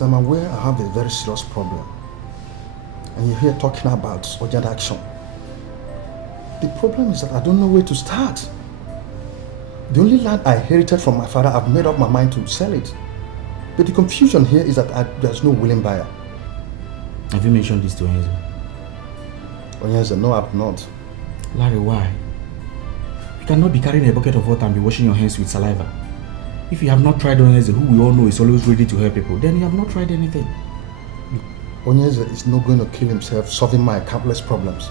I'm aware I have a very serious problem, and you're here talking about urgent action. The problem is that I don't know where to start. The only land I inherited from my father, I've made up my mind to sell it. But the confusion here is that there's no willing buyer. Have you mentioned this to Onyeze? Onyeze, no, I've not. Larry, why? You cannot be carrying a bucket of water and be washing your hands with saliva. If you have not tried Onyeze, who we all know is always ready to help people, then you have not tried anything. Onyeze is not going to kill himself solving my countless problems.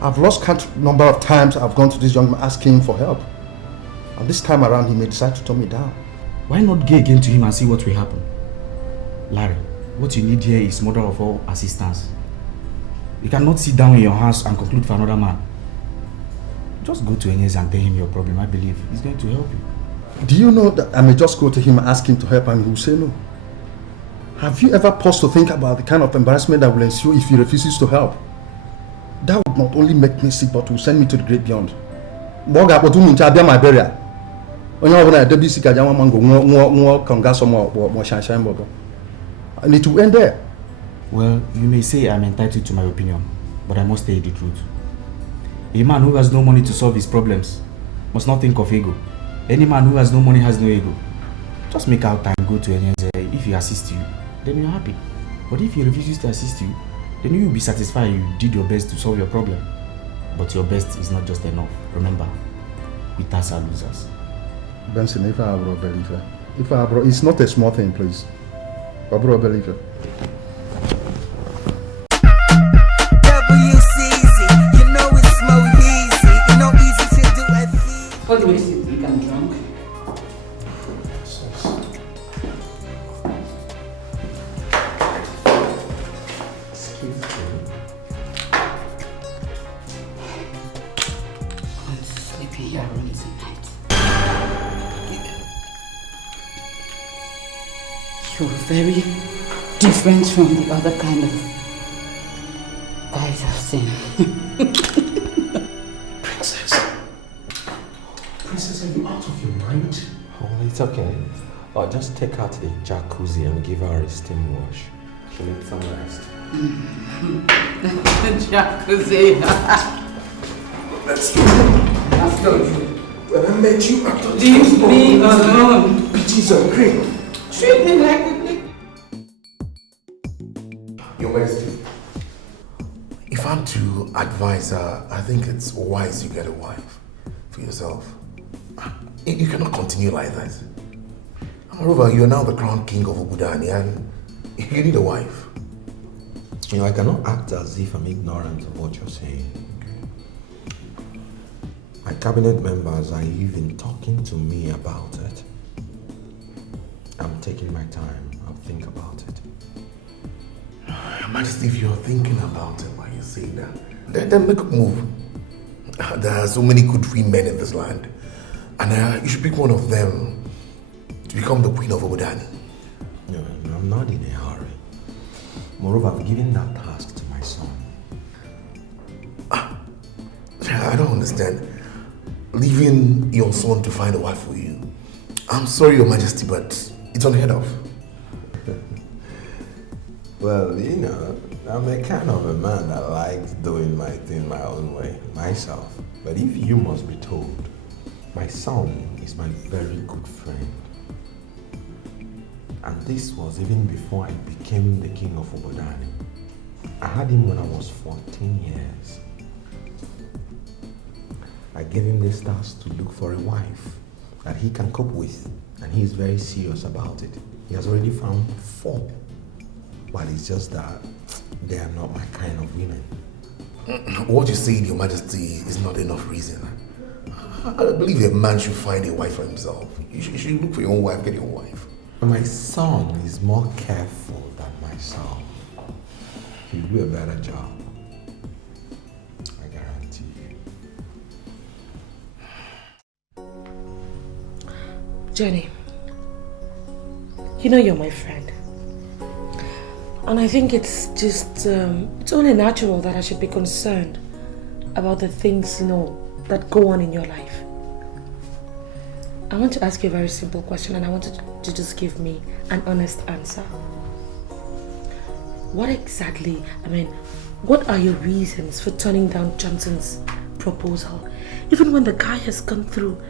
I've lost count number of times I've gone to this young man asking him for help. And this time around, he may decide to turn me down. Why not go again to him and see what will happen? Larry, what you need here is mother of all assistance. You cannot sit down in your house and conclude for another man. Just go to Onyeze and tell him your problem. I believe he's going to help you. Do you know that I may just go to him and ask him to help and he will say no? Have you ever paused to think about the kind of embarrassment that will ensue if he refuses to help? That would not only make me sick but will send me to the great beyond. My burial. And it will end there. Well, you may say I'm entitled to my opinion, but I must tell you the truth. A man who has no money to solve his problems must not think of ego. Any man who has no money has no ego. Just make out time, go to Onyeze. If he assists you, then you're happy. But if he refuses to assist you, then you will be satisfied you did your best to solve your problem. But your best is not just enough. Remember, winners are losers. Benson, if I believe it. It's not a small thing, please. I believe it. What do you think? You can drunk? Excuse me. I'm sleeping here alone tonight. You're very different from the other kind of guys I've seen. Princess, are you out of your mind? Oh, it's okay. Oh, just take her to the jacuzzi and give her a steam wash. She'll need some rest. Jacuzzi. Let's go. When I met you, I thought leave me alone. Peaches and cream. Treat me like a pig. Your Majesty, if I'm to advise her, I think it's wise you get a wife for yourself. You cannot continue like that. Moreover, you're now the crown king of Obudani and you need a wife. You know, I cannot act as if I'm ignorant of what you're saying. My cabinet members are even talking to me about it. I'm taking my time. I'll think about it. Your Majesty, if you're thinking about it while you're saying that, then make a move. There are so many good free men in this land. And you should pick one of them to become the queen of Obudani. No, I'm not in a hurry. Moreover, I've given that task to my son. I don't understand. Leaving your son to find a wife for you. I'm sorry, Your Majesty, but it's unheard of. Well, you know, I'm a kind of a man that likes doing my thing my own way, myself. But if you must be told, my son is my very good friend. And this was even before I became the king of Obodani. I had him when I was 14 years. I gave him this task to look for a wife that he can cope with, and he is very serious about it. He has already found 4. Well, it's just that they are not my kind of women. What you say, Your Majesty, is not enough reason. I believe a man should find a wife for himself. You should look for your own wife, get your own wife. My son is more careful than myself. He'll do a better job. I guarantee you. Jenny, you know you're my friend. And I think it's just, it's only natural that I should be concerned about the things, that go on in your life. I want to ask you a very simple question, and I want you to just give me an honest answer. What are your reasons for turning down Johnson's proposal? Even when the guy has gone through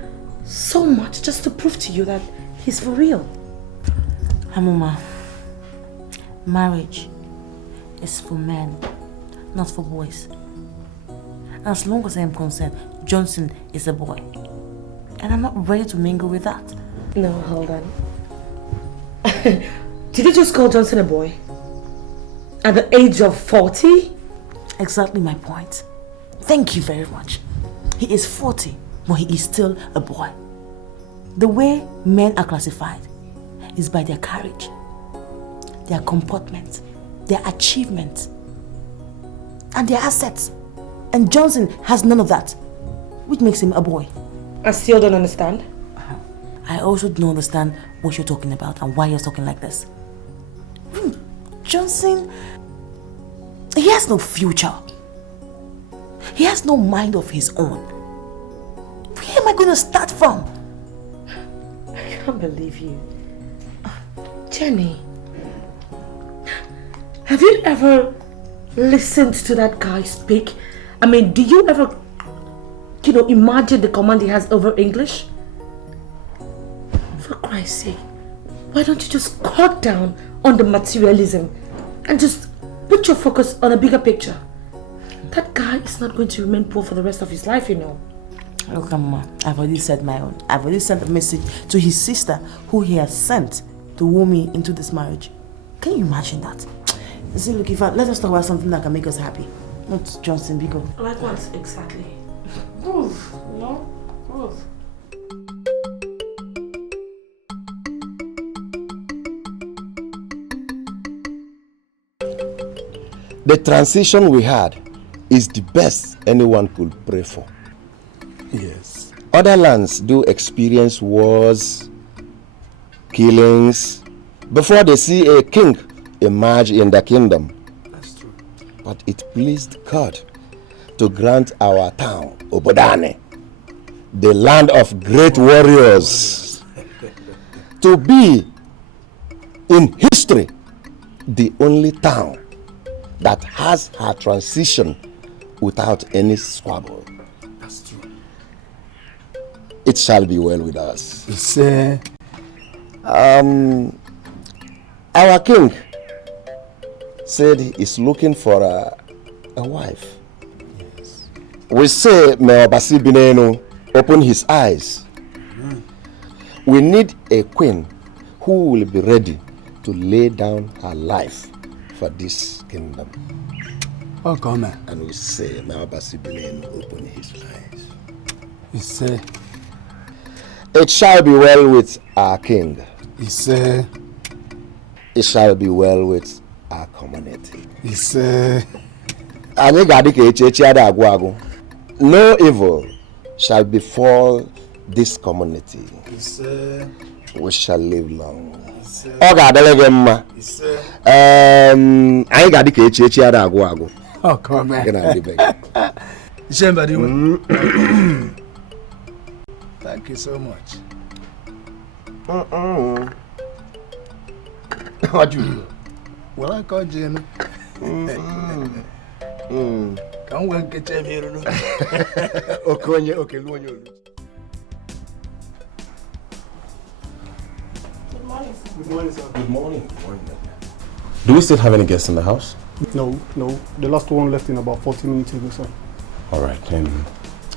so much just to prove to you that he's for real. Amuma, marriage is for men, not for boys. As long as I am concerned, Johnson is a boy. And I'm not ready to mingle with that. No, hold on. Did you just call Johnson a boy? At the age of 40? Exactly my point. Thank you very much. He is 40, but he is still a boy. The way men are classified is by their courage, their comportment, their achievement, and their assets. And Johnson has none of that, which makes him a boy. I still don't understand. I also don't understand what you're talking about and why you're talking like this. Johnson, he has no future. He has no mind of his own. Where am I going to start from? I can't believe you. Jenny, have you ever listened to that guy speak? I mean, do you ever, imagine the command he has over English? For Christ's sake, why don't you just cut down on the materialism and just put your focus on a bigger picture? That guy is not going to remain poor for the rest of his life, Look, Amuma, I've already said my own. I've already sent a message to his sister who he has sent to woo me into this marriage. Can you imagine that? See, look, let us talk about something that can make us happy. Not Johnson, Biko. Like what exactly? Ruth, Ruth. The transition we had is the best anyone could pray for. Yes. Other lands do experience wars, killings, before they see a king emerge in the kingdom. That's true. But it pleased God to grant our town, Obodane, the land of great warriors, to be, in history, the only town that has her transition without any squabble. That's true. It shall be well with us. Say, our king said he is looking for a wife. yes. We say, may Obasi Binenu open his eyes. We need a queen who will be ready to lay down her life for this kingdom. Come. And we say, may Obasi Binenu open his eyes. You say, It shall be well with our king. you say, It shall be well with our community. you say, No evil shall befall this community. you say, We shall live long. you say, You say. Come. Thank you so much. What do you do? Well, I called Jen. Come on, get him here. Okay. Good morning, sir. Good morning, sir. Good morning. Do we still have any guests in the house? No. The last one left in about 40 minutes ago, sir. All right.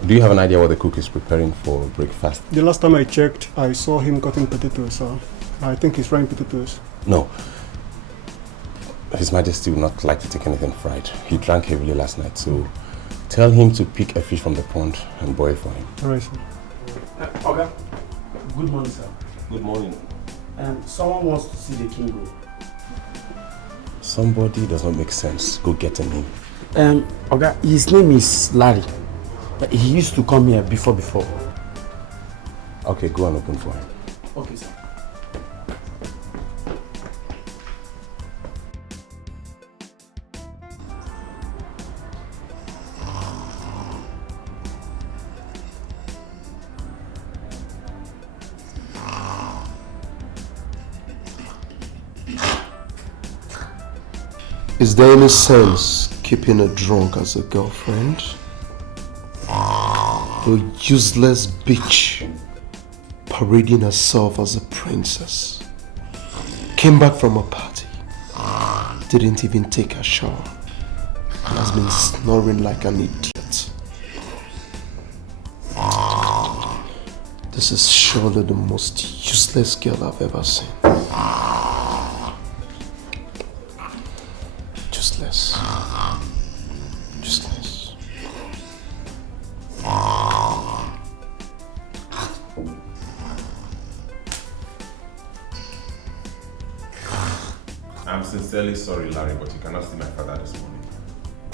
Do you have an idea what the cook is preparing for breakfast? The last time I checked, I saw him cutting potatoes, sir. I think he's frying potatoes. No. His Majesty will not like to take anything fried. He drank heavily last night, so tell him to pick a fish from the pond and boil for him. All right, sir. Okay. Good morning, sir. Good morning. Someone wants to see the king. Somebody does not make sense. Go get him in. Okay, his name is Larry. He used to come here before. Okay, go and open for him. Okay, sir. Is there any sense keeping a drunk as a girlfriend? A useless bitch parading herself as a princess. Came back from a party. Didn't even take a shower. And has been snoring like an idiot. This is surely the most useless girl I've ever seen. Useless. I'm sincerely sorry, Larry, but you cannot see my father this morning.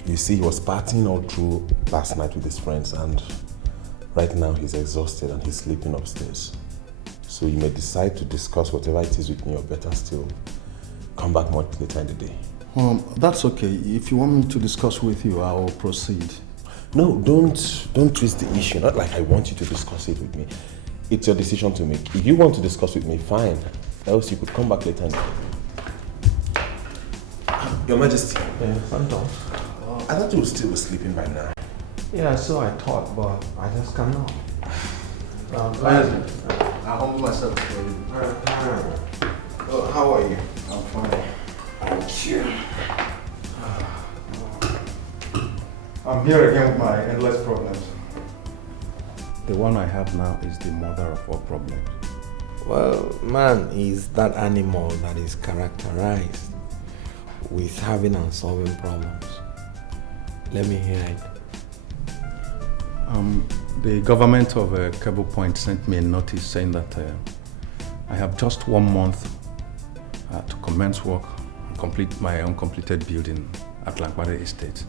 You see, he was partying all through last night with his friends, and right now he's exhausted and he's sleeping upstairs. So you may decide to discuss whatever it is with me, or better still, come back much later in the day. That's okay. If you want me to discuss with you, I will proceed. No, don't twist the issue. Not like I want you to discuss it with me. It's your decision to make. If you want to discuss with me, fine. Else you could come back later in the day. Your Majesty. Yeah, sometimes. I thought you would still be sleeping by now. Yeah, so I thought, but I just cannot. I humble myself for you. Oh, how are you? I'm fine. Thank you. I'm here again with my endless problems. The one I have now is the mother of all problems. Well, man is that animal that is characterized with having and solving problems. Let me hear it. The government of Cable Point sent me a notice saying that I have just 1 month to commence work and complete my uncompleted building at Langbade Estate.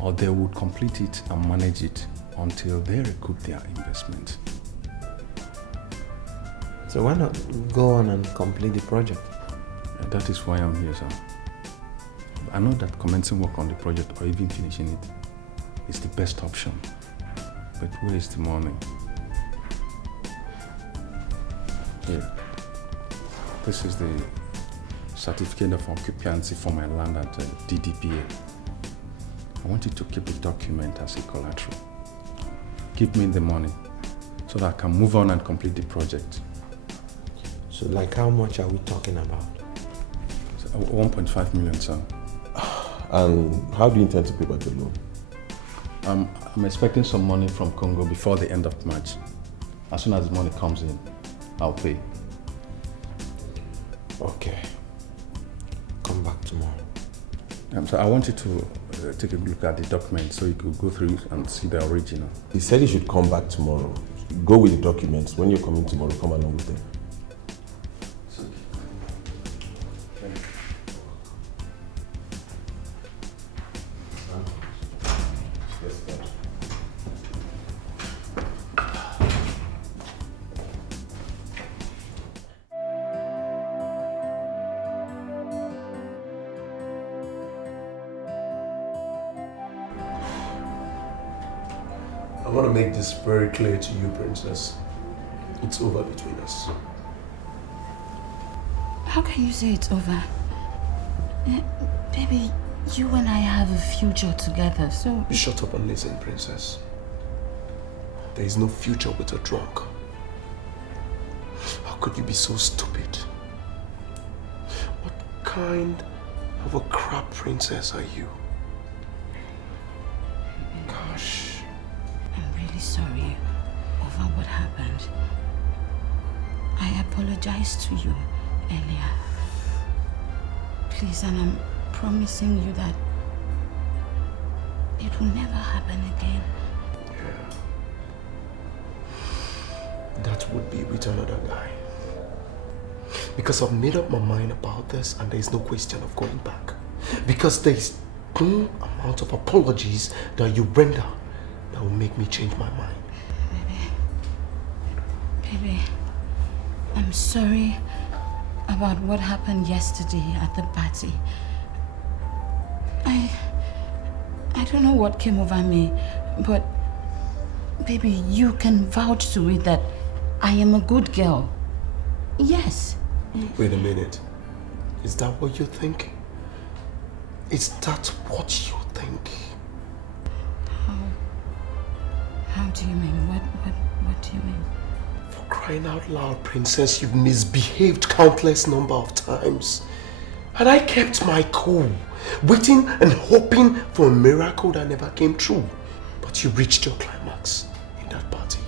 Or they would complete it and manage it until they recoup their investment. So why not go on and complete the project? That is why I'm here, sir. I know that commencing work on the project or even finishing it is the best option. But where is the money? Here. This is the certificate of occupancy for my land at DDPA. I want you to keep the document as a collateral. Give me the money so that I can move on and complete the project. So like how much are we talking about? 1.5 million, sir. And how do you intend to pay back the loan? I'm expecting some money from Congo before the end of March. As soon as the money comes in, I'll pay. Okay. Come back tomorrow. So I want you to take a look at the document so you could go through it and see the original. He said he should come back tomorrow. Go with the documents. When you're coming tomorrow, come along with them. I want to make this very clear to you, Princess. It's over between us. How can you say it's over? Baby, you and I have a future together, so... Shut up and listen, Princess. There is no future with a drunk. How could you be so stupid? What kind of a crap princess are you? Gosh. I'm really sorry over what happened. I apologized to you earlier. Please, and I'm promising you that it will never happen again. That would be with another guy. Because I've made up my mind about this and there is no question of going back. Because there is no amount of apologies that you render that will make me change my mind. Baby, I'm sorry about what happened yesterday at the party. I don't know what came over me, but baby, you can vouch to it that I am a good girl. Yes. Wait a minute. Is that what you think? Is that what you think? How do you mean? What do you mean? For crying out loud, princess, you've misbehaved countless number of times. And I kept my cool, waiting and hoping for a miracle that never came true. But you reached your climax in that party.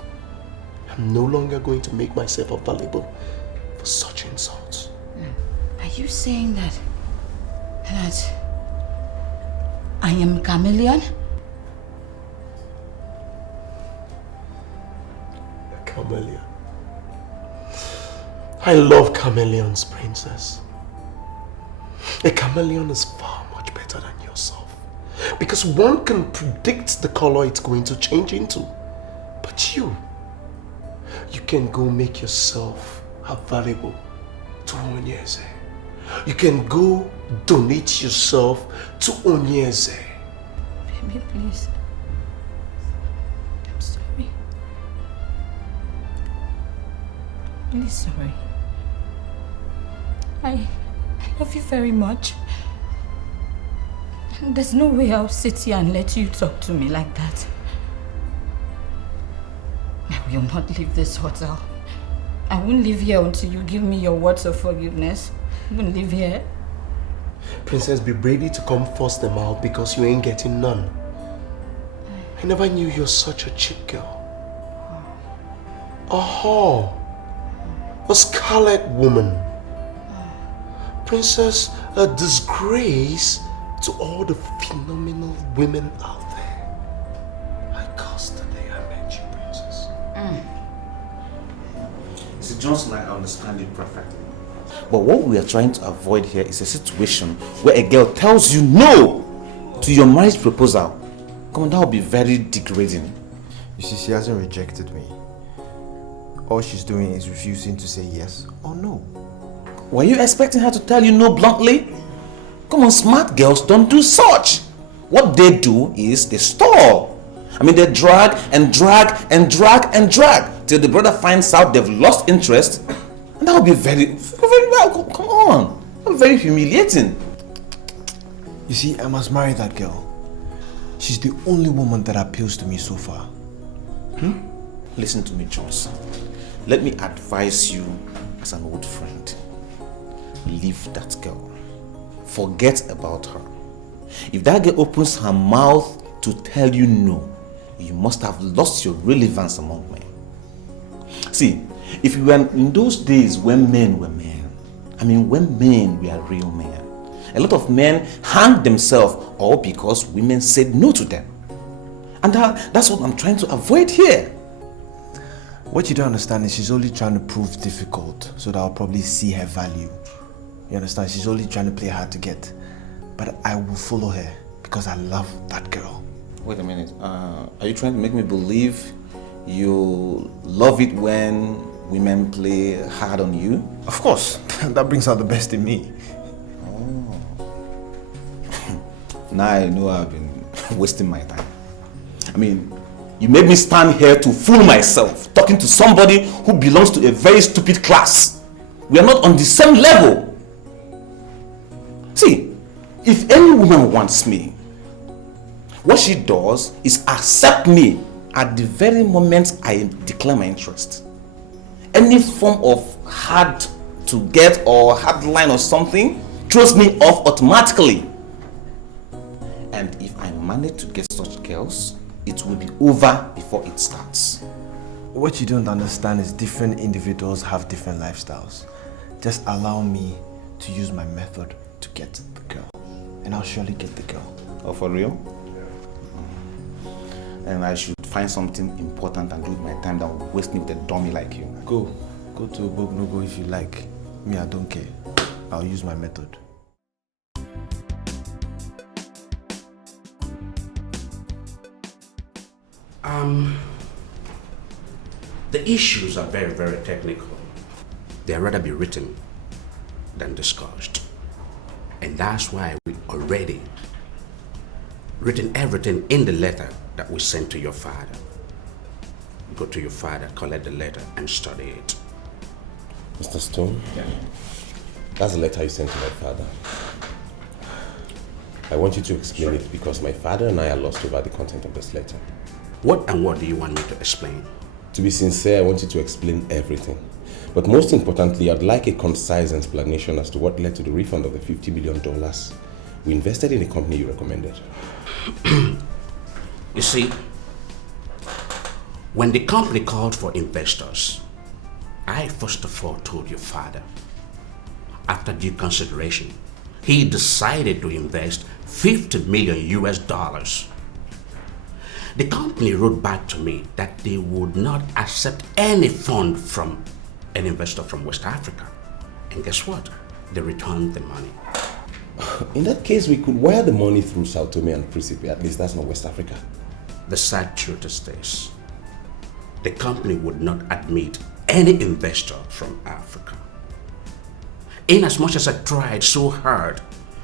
I'm no longer going to make myself available for such insults. Are you saying that I am a chameleon? A chameleon. I love chameleons, princess. A chameleon is far much better than yourself. Because one can predict the color it's going to change into. But you can go make yourself available to Onyeze. You can go donate yourself to Onyeze. Baby, please. I'm sorry. Really sorry. I love you very much. There's no way I'll sit here and let you talk to me like that. I will not leave this hotel. I won't leave here until you give me your words of forgiveness. I won't leave here. Princess, be ready to come force them out because you ain't getting none. I never knew you're such a cheap girl. A whore. A scarlet woman. Princess, a disgrace to all the phenomenal women out there. I cursed the day I met you, Princess. See, Johnson, I understand it perfectly. But what we are trying to avoid here is a situation where a girl tells you no to your marriage proposal. Come on, that would be very degrading. You see, she hasn't rejected me. All she's doing is refusing to say yes or no. Were you expecting her to tell you no bluntly? Come on, smart girls don't do such. What they do is they stall. I mean, they drag and drag and drag and drag till the brother finds out they've lost interest. And that would be very well. Come on. That would be very humiliating. You see, I must marry that girl. She's the only woman that appeals to me so far. Listen to me, Johnson. Let me advise you as an old friend. Leave that girl. Forget about her. If that girl opens her mouth to tell you no, you must have lost your relevance among men. See, if you were in those days when men were men, I mean when men were real men, a lot of men hanged themselves all because women said no to them. And that's what I'm trying to avoid here. What you don't understand is she's only trying to prove difficult so that I'll probably see her value. You understand? She's only trying to play hard to get. But I will follow her because I love that girl. Wait a minute. Are you trying to make me believe you love it when women play hard on you? Of course. That brings out the best in me. Oh. Now I know I've been wasting my time. I mean, you made me stand here to fool myself, talking to somebody who belongs to a very stupid class. We are not on the same level. See, if any woman wants me, what she does is accept me at the very moment I declare my interest. Any form of hard to get or hard line or something throws me off automatically. And if I manage to get such girls, it will be over before it starts. What you don't understand is different individuals have different lifestyles. Just allow me to use my method to get the girl. And I'll surely get the girl. Oh, for real? And I should find something important and do with my time that will waste me with a dummy like you. Go to Igboegwu if you like. Me, I don't care. I'll use my method. The issues are very, very technical. They'd rather be written than discussed. And that's why we already written everything in the letter that we sent to your father. Go to your father, collect the letter, and study it. Mr. Stone? Yeah. That's the letter you sent to my father. I want you to explain it because my father and I are lost over the content of this letter. What do you want me to explain? To be sincere, I want you to explain everything. But most importantly, I'd like a concise explanation as to what led to the refund of the $50 million we invested in a company you recommended. You see, when the company called for investors, I first of all told your father, after due consideration, he decided to invest $50 million US. The company wrote back to me that they would not accept any fund from an investor from West Africa. And guess what? They returned the money. In that case, we could wire the money through Sao Tome and Principe. At least that's not West Africa. The sad truth is this. The company would not admit any investor from Africa. In as much as I tried so hard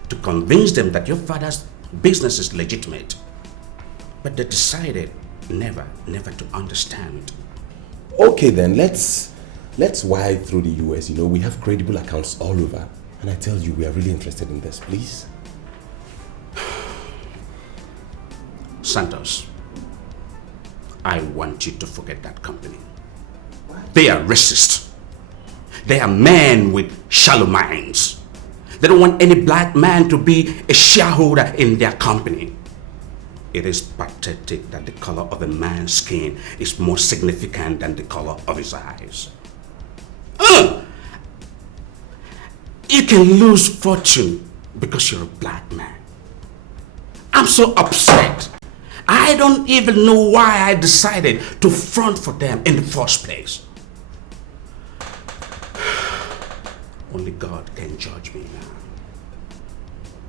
to convince them that your father's business is legitimate, but they decided never to understand. Okay then, let's wire through the US. You know, we have credible accounts all over. And I tell you, we are really interested in this, please. Santos, I want you to forget that company. They are racist. They are men with shallow minds. They don't want any black man to be a shareholder in their company. It is pathetic that the color of a man's skin is more significant than the color of his eyes. You can lose fortune because you're a black man. I'm so upset. I don't even know why I decided to front for them in the first place. Only God can judge me now.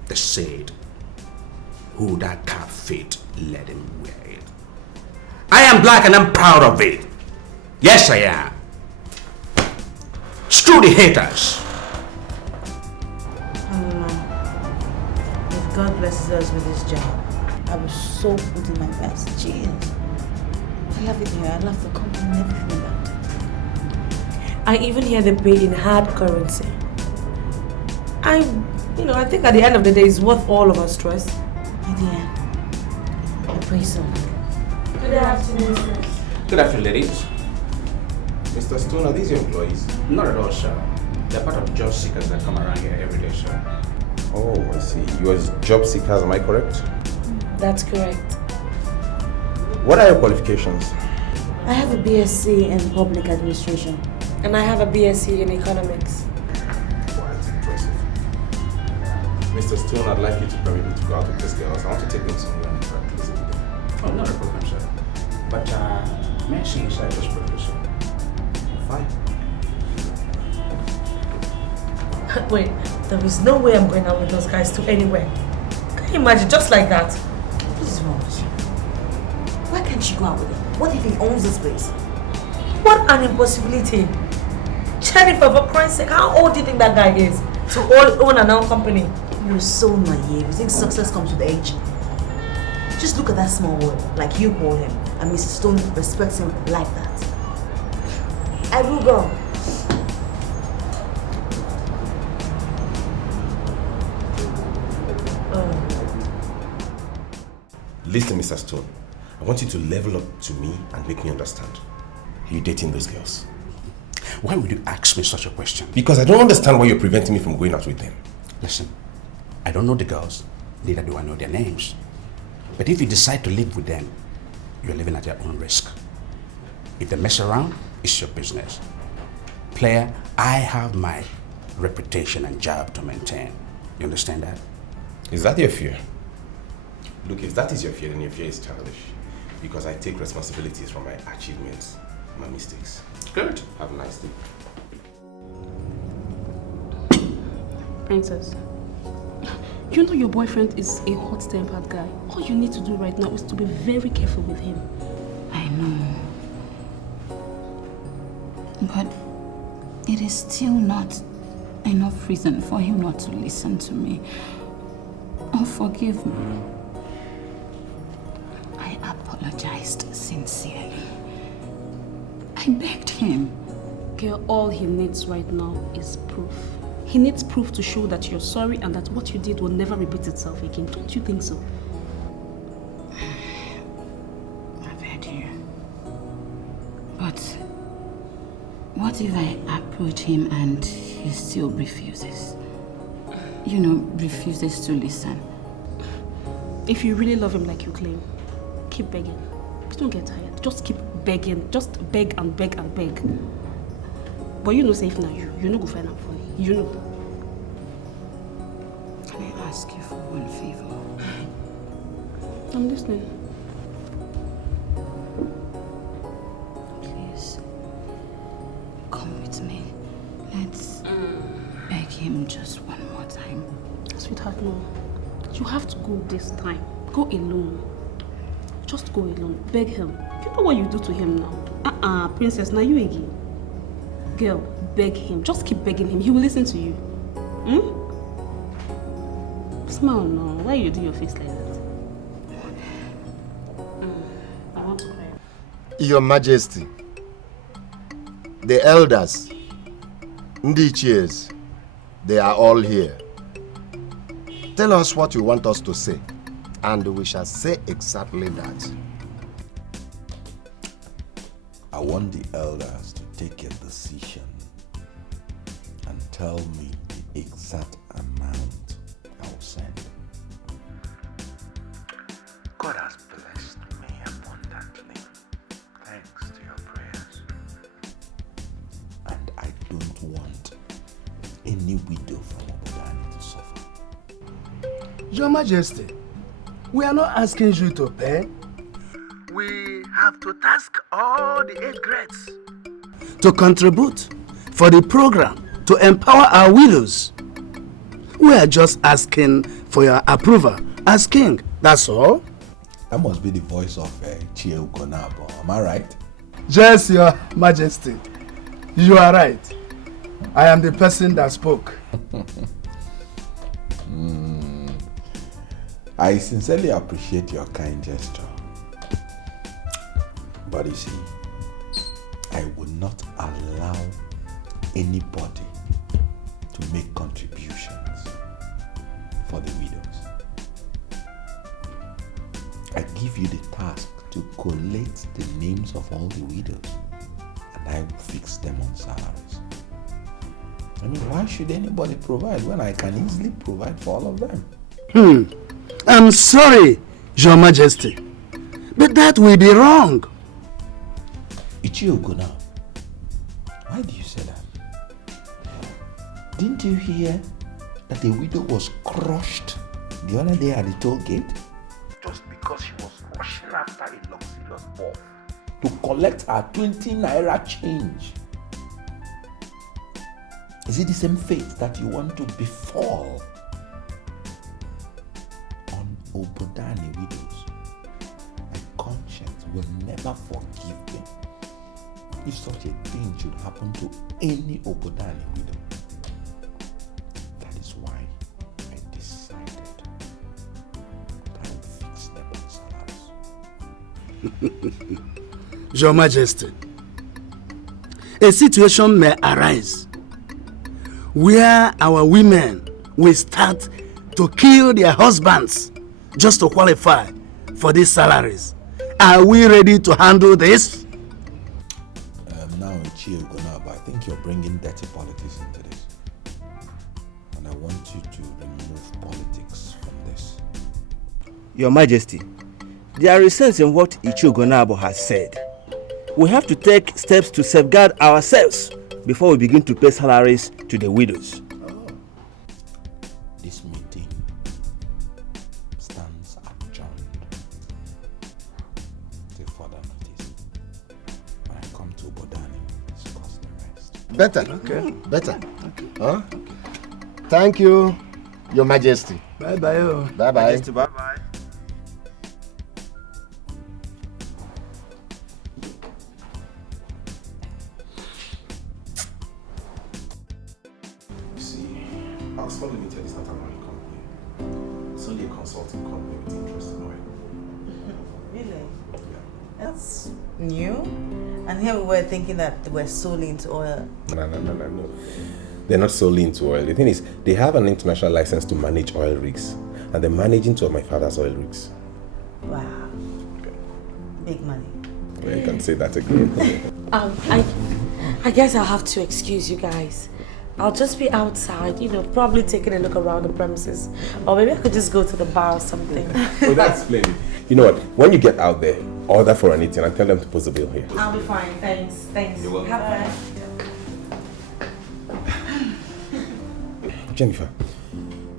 They said, who that cap fit, let him wear it. I am black and I'm proud of it. Yes, I am. Screw the haters. If God blesses us with this job, I will so put in my best. Jeez. I love it here. I love the company and everything about it. I even hear they pay in hard currency. I think at the end of the day, it's worth all of our stress. My dear, I pray so. Good afternoon, sir. Good afternoon, ladies. Mr. Stone, are these your employees? Not at all, sir. They're part of the job seekers that come around here every day, sir. Oh, I see. You are job seekers, am I correct? That's correct. What are your qualifications? I have a BSc in Public Administration. And I have a BSc in Economics. Quite impressive. Mr. Stone, I'd like you to permit me to go out with these girls. I want to take them somewhere and practice with them. Oh, not a problem, sir. But, may I see inside this producer? Fine. Wait, there is no way I'm going out with those guys to anywhere. Can you imagine, just like that? What is wrong with you? Why can't you go out with him? What if he owns this place? What an impossibility. Jennifer, for Christ's sake, how old do you think that guy is to own an own company? You're so naive. You think success comes with age? Just look at that small world, like you call him, and Mrs. Stone respects him like that. I will go. Listen, Mr. Stone. I want you to level up to me and make me understand. Are you dating those girls? Why would you ask me such a question? Because I don't understand why you're preventing me from going out with them. Listen, I don't know the girls, neither do I know their names. But if you decide to live with them, you're living at your own risk. If they mess around, it's your business. Player, I have my reputation and job to maintain. You understand that? Is that your fear? Look, if that is your fear, then your fear is childish. Because I take responsibilities for my achievements, my mistakes. Good. Have a nice day. Princess, you know your boyfriend is a hot-tempered guy. All you need to do right now is to be very careful with him. I know. But it is still not enough reason for him not to listen to me or forgive me. I apologized sincerely. I begged him. Girl, all he needs right now is proof. He needs proof to show that you're sorry and that what you did will never repeat itself again. Don't you think so? I've heard you. But what if I approach him and he still refuses? You know, refuses to listen. If you really love him like you claim, keep begging. Don't get tired. Just keep begging. Just beg and beg and beg. But you know safe now, you know go find out funny. You know. Can I ask you for one favor? I'm listening. Please, come with me. Let's beg him just one more time. Sweetheart, no. You have to go this time. Go alone. Just go alone. Beg him. You know what you do to him now? Princess, now you again. Girl, beg him. Just keep begging him. He will listen to you. Smile now. Why you do your face like that? I want to cry. Your Majesty, the elders, Ndichies, they are all here. Tell us what you want us to say, and we shall say exactly that. I want the elders to take a decision and tell me the exact amount I will send. God has blessed me abundantly, thanks to your prayers. And I don't want any widow from Obodani to suffer. Your Majesty, we are not asking you to pay. We have to task all the 8 grades to contribute for the program to empower our widows. We are just asking for your approval as king, that's all. That must be the voice of Rachael Okonkwo, am I right? Yes, Your Majesty, you are right. I am the person that spoke. I sincerely appreciate your kind gesture. But you see, I will not allow anybody to make contributions for the widows. I give you the task to collate the names of all the widows, and I will fix them on salaries. I mean, why should anybody provide when I can easily provide for all of them? I'm sorry, Your Majesty, but that will be wrong. Ichiogo now. Why do you say that? Didn't you hear that a widow was crushed the other day at the toll gate? Just because she was rushing after a luxurious ball to collect her 20 naira change. Is it the same fate that you want to befall on Obodani widows? My conscience will never forgive me if such a thing should happen to any Obodani widow. That is why I decided that I would fix them on salaries. Your Majesty, a situation may arise where our women will start to kill their husbands just to qualify for these salaries. Are we ready to handle this? Now, I think you're bringing dirty politics into this. And I want you to remove politics from this. Your Majesty, there is sense in what Ichiogonabo has said. We have to take steps to safeguard ourselves before we begin to pay salaries to the widows. This means Better. Okay. Better. Huh? Thank you, Your Majesty. Bye-bye. Bye-bye. Majesty, bye-bye. You see, our small limited is not an oil company. It's only a consulting company with interest in oil. Really? That's new. And here we were thinking that they were solely into oil. No. They're not solely into oil. The thing is, they have an international license to manage oil rigs. And they're managing two of my father's oil rigs. Wow. Big money. Well, you can say that again. I guess I'll have to excuse you guys. I'll just be outside, probably taking a look around the premises. Or maybe I could just go to the bar or something. Oh, that's splendid. You know what? When you get out there, order for anything and tell them to post the bill here. I'll be fine. Thanks. You're welcome. Have fun. Jennifer,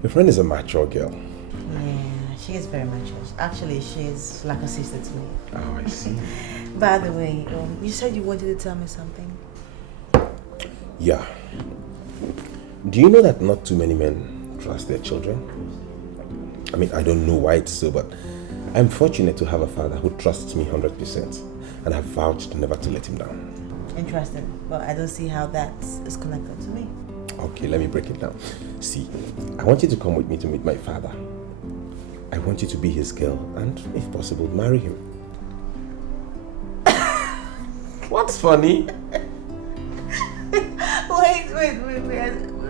your friend is a mature girl. Yeah, she is very mature. Actually, she's like a sister to me. Oh, I see. By the way, you said you wanted to tell me something. Yeah. Do you know that not too many men trust their children? I mean, I don't know why it's so, but I'm fortunate to have a father who trusts me 100% and I've vowed never to let him down. Interesting. Well, I don't see how that is connected to me. Okay, let me break it down. See, I want you to come with me to meet my father. I want you to be his girl and, if possible, marry him. What's funny?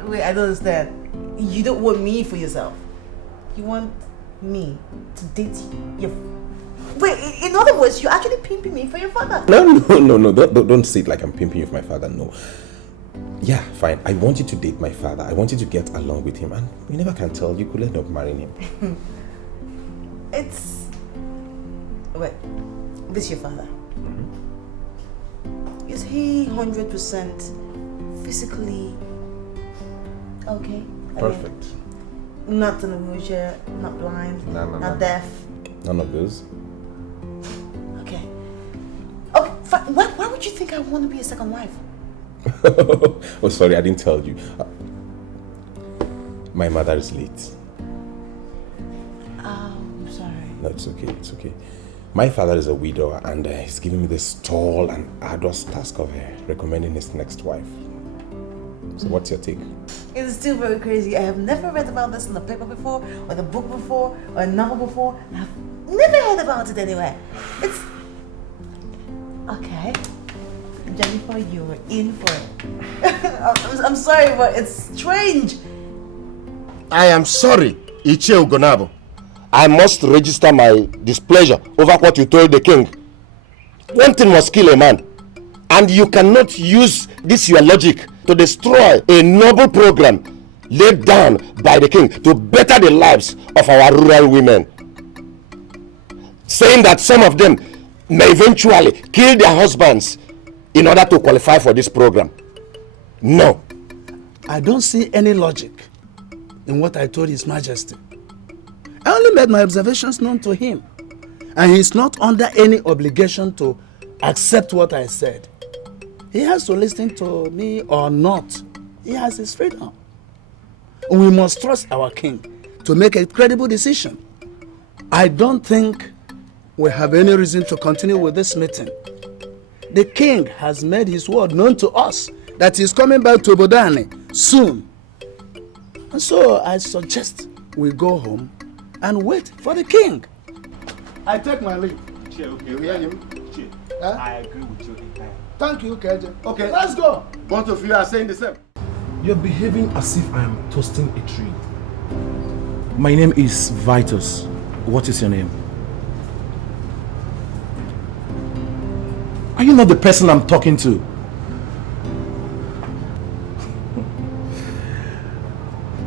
Wait, I don't understand. You don't want me for yourself. You want me to date your... Wait, in other words, you're actually pimping me for your father? No. Don't say it like I'm pimping you for my father, no. Yeah, fine. I want you to date my father. I want you to get along with him. And you never can tell. You could end up marrying him. It's... Wait, this is your father? Mm-hmm. Is he 100% physically okay? Perfect. I mean, not in a wheelchair, not blind, not deaf? None of those. Okay. Okay, fine. Why would you think I want to be a second wife? Oh, sorry, I didn't tell you. My mother is late. I'm sorry. No, it's okay. My father is a widower and he's giving me this tall and arduous task of recommending his next wife. So what's your take? It's still very crazy. I have never read about this in the paper before, or the book before, or a novel before. I've never heard about it anywhere. It's... Okay. Jennifer, you were in for it. I'm sorry, but it's strange. I am sorry, Ichie Ugonabo. I must register my displeasure over what you told the king. One thing must kill a man. And you cannot use this your logic to destroy a noble program laid down by the king to better the lives of our rural women. Saying that some of them may eventually kill their husbands in order to qualify for this program. No. I don't see any logic in what I told His Majesty. I only made my observations known to him. And he's not under any obligation to accept what I said. He has to listen to me or not. He has his freedom. We must trust our king to make a credible decision. I don't think we have any reason to continue with this meeting. The king has made his word known to us that he's coming back to Bodani soon. And so I suggest we go home and wait for the king. I take my leave. You hear him? Huh? I agree with you entirely. Thank you, KJ. Okay, let's go. Both of you are saying the same. You're behaving as if I am toasting a tree. My name is Vitus. What is your name? Are you not the person I'm talking to?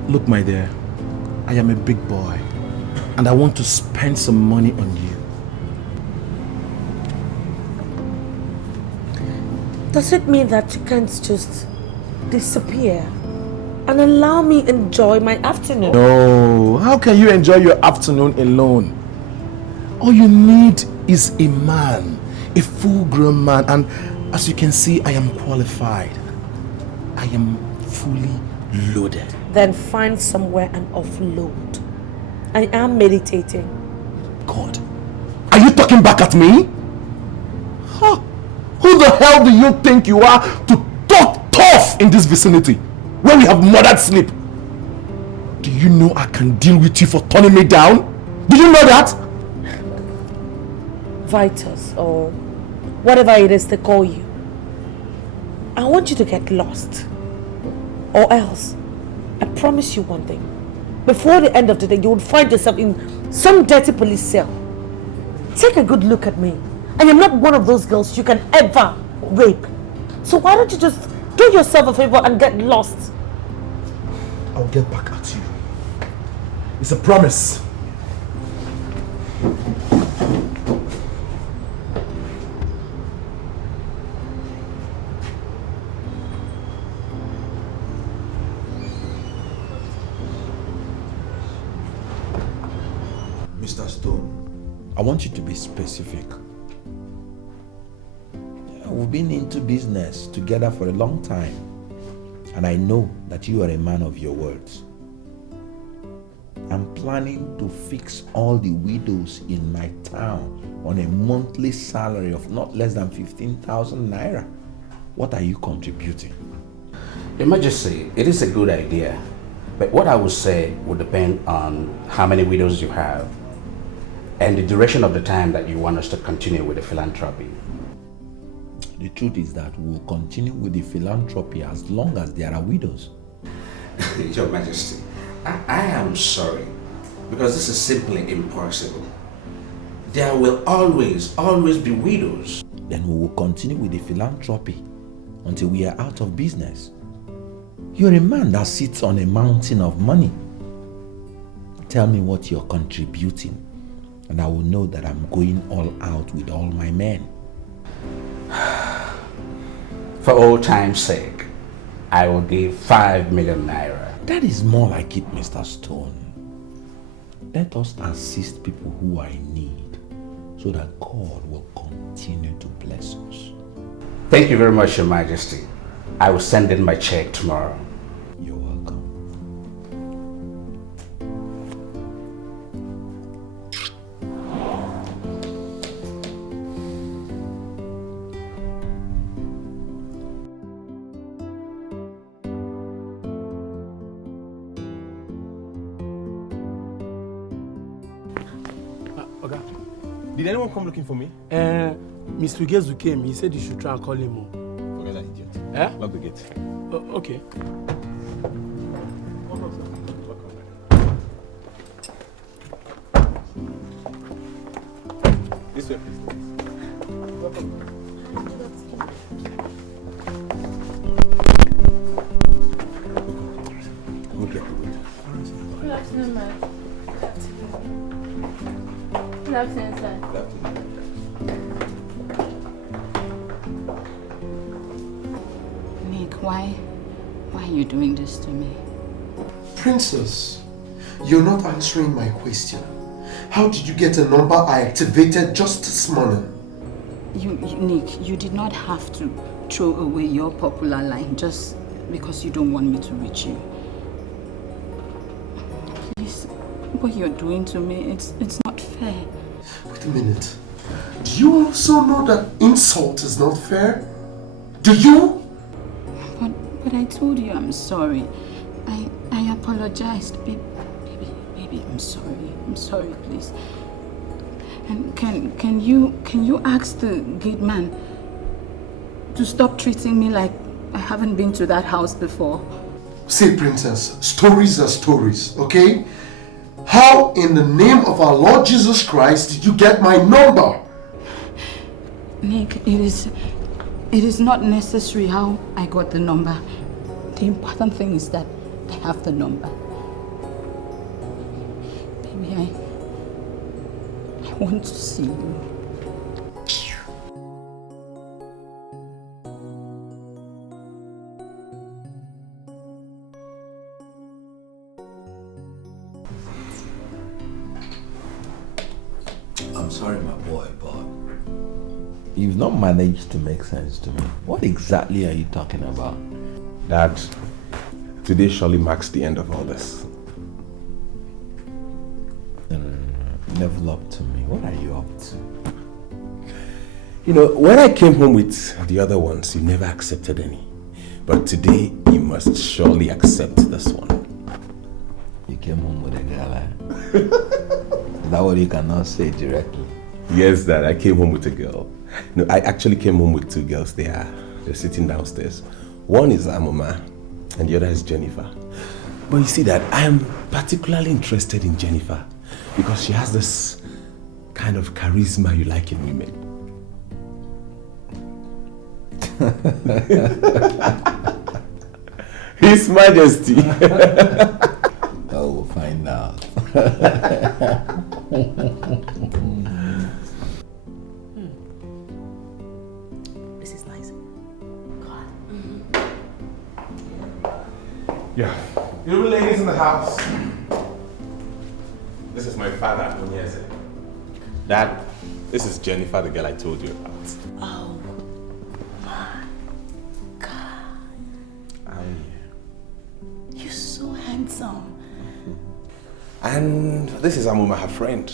Look, my dear, I am a big boy and I want to spend some money on you. Does it mean that you can't just disappear and allow me enjoy my afternoon? No, how can you enjoy your afternoon alone? All you need is a man, a full-grown man, and as you can see, I am qualified. I am fully loaded. Then find somewhere and offload. I am meditating. God, are you talking back at me? Huh? Who the hell do you think you are to talk tough in this vicinity where we have murdered sleep? Do you know I can deal with you for turning me down? Do you know that? Vitus, or whatever it is they call you. I want you to get lost. Or else, I promise you one thing. Before the end of the day, you will find yourself in some dirty police cell. Take a good look at me. I am not one of those girls you can ever rape. So why don't you just do yourself a favor and get lost? I'll get back at you. It's a promise. Mr. Stone, I want you to be specific. We've been into business together for a long time, and I know that you are a man of your words. I'm planning to fix all the widows in my town on a monthly salary of not less than 15,000 naira. What are you contributing? Your Majesty, it is a good idea, but what I would say would depend on how many widows you have and the duration of the time that you want us to continue with the philanthropy. The truth is that we'll continue with the philanthropy as long as there are widows. Your Majesty, I am sorry, because this is simply impossible. There will always be widows. Then we will continue with the philanthropy until we are out of business. You're a man that sits on a mountain of money. Tell me what you're contributing, and I will know that I'm going all out with all my men. For old time's sake, I will give 5 million naira. That is more like it, Mr. Stone. Let us assist people who are in need so that God will continue to bless us. Thank you very much, Your Majesty. I will send in my check tomorrow. You're welcome. Did anyone come looking for me? Mr. Ugezu came. He said you should try and call him. Forget that idiot. Eh? Lock the gate. Okay. This way, please. Good afternoon, ma'am. Good afternoon, sir. Good afternoon. Nick, why are you doing this to me? Princess, you're not answering my question. How did you get a number I activated just this morning? Nick, you did not have to throw away your popular line just because you don't want me to reach you. Please, what you're doing to me, it's not fair. Wait a minute. Do you also know that insult is not fair? Do you? But I told you I'm sorry. I apologized. Baby, I'm sorry. I'm sorry, please. And can you ask the gate man to stop treating me like I haven't been to that house before? See, Princess, stories are stories, okay? How in the name of our Lord Jesus Christ did you get my number? Nick, it is not necessary how I got the number. The important thing is that I have the number. Baby, I want to see you. I'm sorry, my boy, but you've not managed to make sense to me. What exactly are you talking about? Dad, today surely marks the end of all this. Level up to me. What are you up to? You know, when I came home with the other ones, you never accepted any. But today, you must surely accept this one. You came home with a girl, eh? Is that what you cannot say directly? Yes, Dad, I came home with a girl. No, I actually came home with 2 girls. They're sitting downstairs. One is Amuma, and the other is Jennifer. But you see that I am particularly interested in Jennifer because she has this kind of charisma you like in women. His Majesty. Oh, we'll find out. This is nice. God. Yeah. You ladies in the house. This is my father, Onyeze. Dad, this is Jennifer, the girl I told you about. Oh my God. You're so handsome. And this is Amuma, her friend.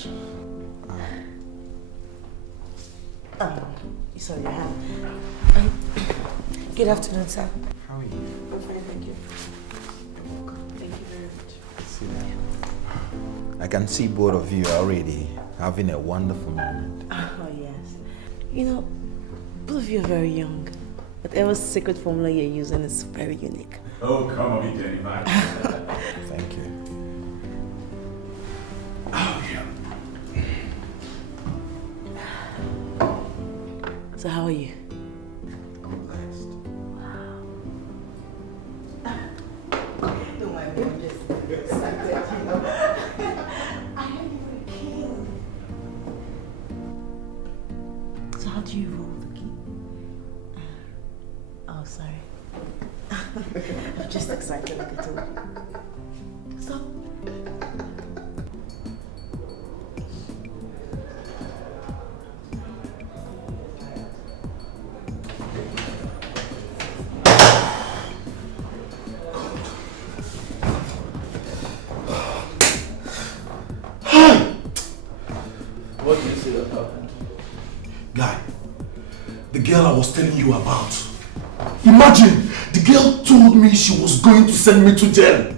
You saw your hand. Good afternoon, sir. How are you? I'm fine, thank you. Thank you very much. I can see both of you already having a wonderful moment. Oh, yes. You know, both of you are very young. Whatever secret formula you're using is very unique. Oh, come on, Jennifer. Thank you. Oh, yeah. So how are you? Don't mind me, I'm just excited, you know. I am even a king. So how do you rule the king? Oh, sorry. I'm just excited like I told you. Stop. What do you say that happened? Guy, the girl I was telling you about. Imagine, the girl told me she was going to send me to jail.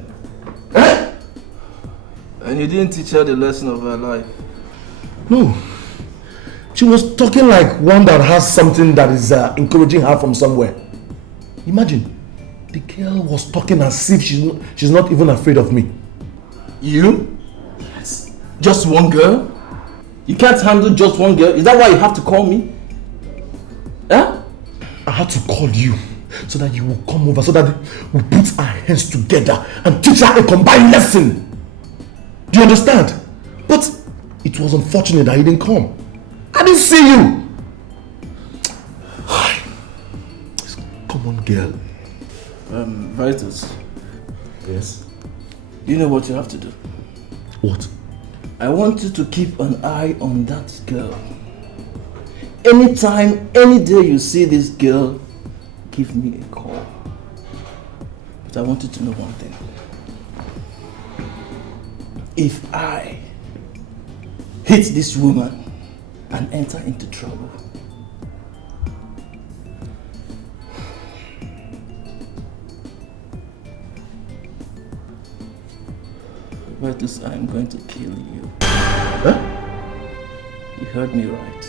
Eh? And you didn't teach her the lesson of her life? No. She was talking like one that has something that is encouraging her from somewhere. Imagine, the girl was talking as if she's not even afraid of me. You? Yes. Just one girl? You can't handle just one girl? Is that why you have to call me? Huh? I had to call you so that you will come over, so that we put our hands together and teach her a combined lesson. Do you understand? But it was unfortunate that you didn't come. I didn't see you. Come on, girl. Vitus. Yes? You know what you have to do? What? I want you to keep an eye on that girl. Anytime, any day you see this girl, give me a call. But I want you to know one thing. If I hit this woman and enter into trouble, Vitus, I'm going to kill you. Huh? You heard me right.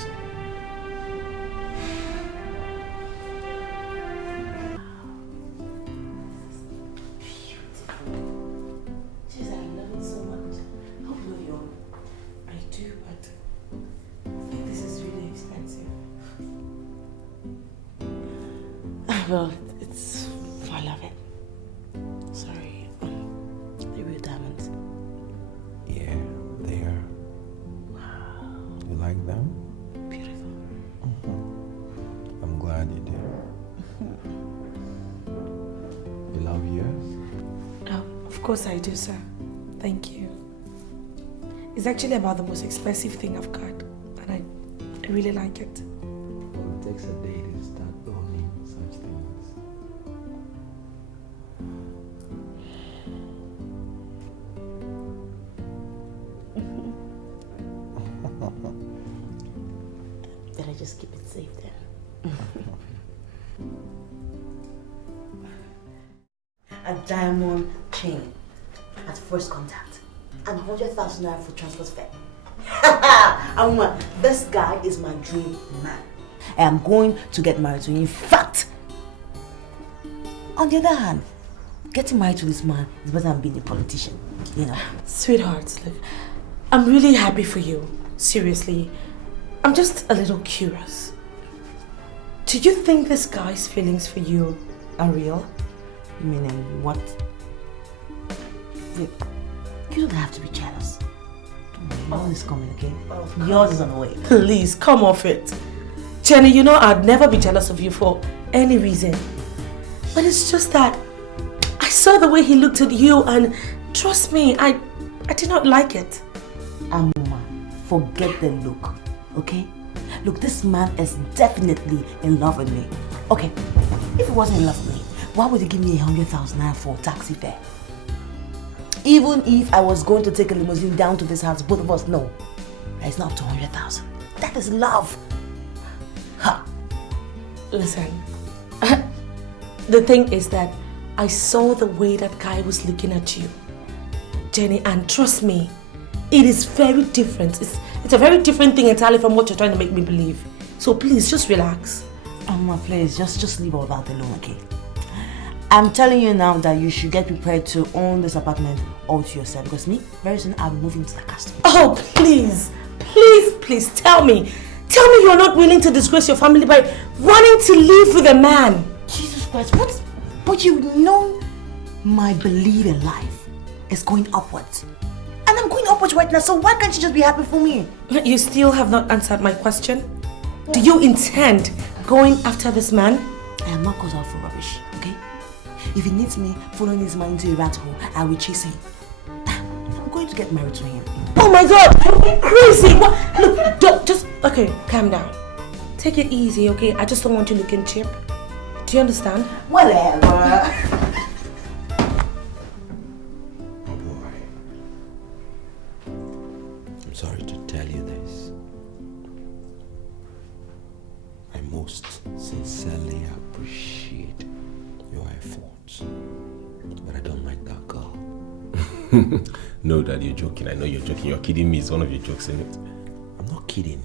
Well, it's I love it. Sorry, the real diamonds. Yeah, they are. Wow. You like them? Beautiful. I'm glad you do. You love yours? Oh, of course I do, sir. Thank you. It's actually about the most expensive thing I've got, and I really like it. Well, it takes a day to start owning such things. better just keep it safe then. A diamond chain at first contact and 100,000 naira for transport fare. Amuma, this guy is my dream man. I am going to get married to him. In fact, on the other hand, getting married to this man is better than being a politician, you know. Sweetheart, look, I'm really happy for you. Seriously, I'm just a little curious. Do you think this guy's feelings for you are real? You mean what? Look, you don't have to be jealous. Yours is coming, okay? Yours is on the way. Please, come off it. Jenny, you know I'd never be jealous of you for any reason. But it's just that I saw the way he looked at you and trust me, I did not like it. Amuma, forget the look, okay? Look, this man is definitely in love with me. Okay, if he wasn't in love with me, why would he give me 100,000 naira for taxi fare? Even if I was going to take a limousine down to this house, both of us know that it's not up to 100,000. That is love. Ha! Listen, the thing is that I saw the way that guy was looking at you, Jenny, and trust me, it is very different. It's a very different thing entirely from what you're trying to make me believe. So please, just relax. Amuma, please, just leave all that alone, okay? I'm telling you now that you should get prepared to own this apartment all to yourself because me, very soon I'll be moving to the castle. Oh, please, please, please tell me. Tell me you're not willing to disgrace your family by wanting to live with a man. Jesus Christ, what? But you know my belief in life is going upwards. And I'm going upwards right now, so why can't you just be happy for me? You still have not answered my question. Do you intend going after this man? I am not caught out for rubbish, okay? If he needs me following his man into a rat hole, I will chase him. I'm going to get married to him. Oh my God, you're crazy! What? Look, don't, just, okay, calm down. Take it easy, okay? I just don't want you looking cheap. Do you understand? Whatever. Oh boy. I'm sorry to tell you this. I most sincerely appreciate your efforts, but I don't like that girl. No, Dad, you're joking. I know you're joking. You're kidding me. It's one of your jokes, isn't it? I'm not kidding.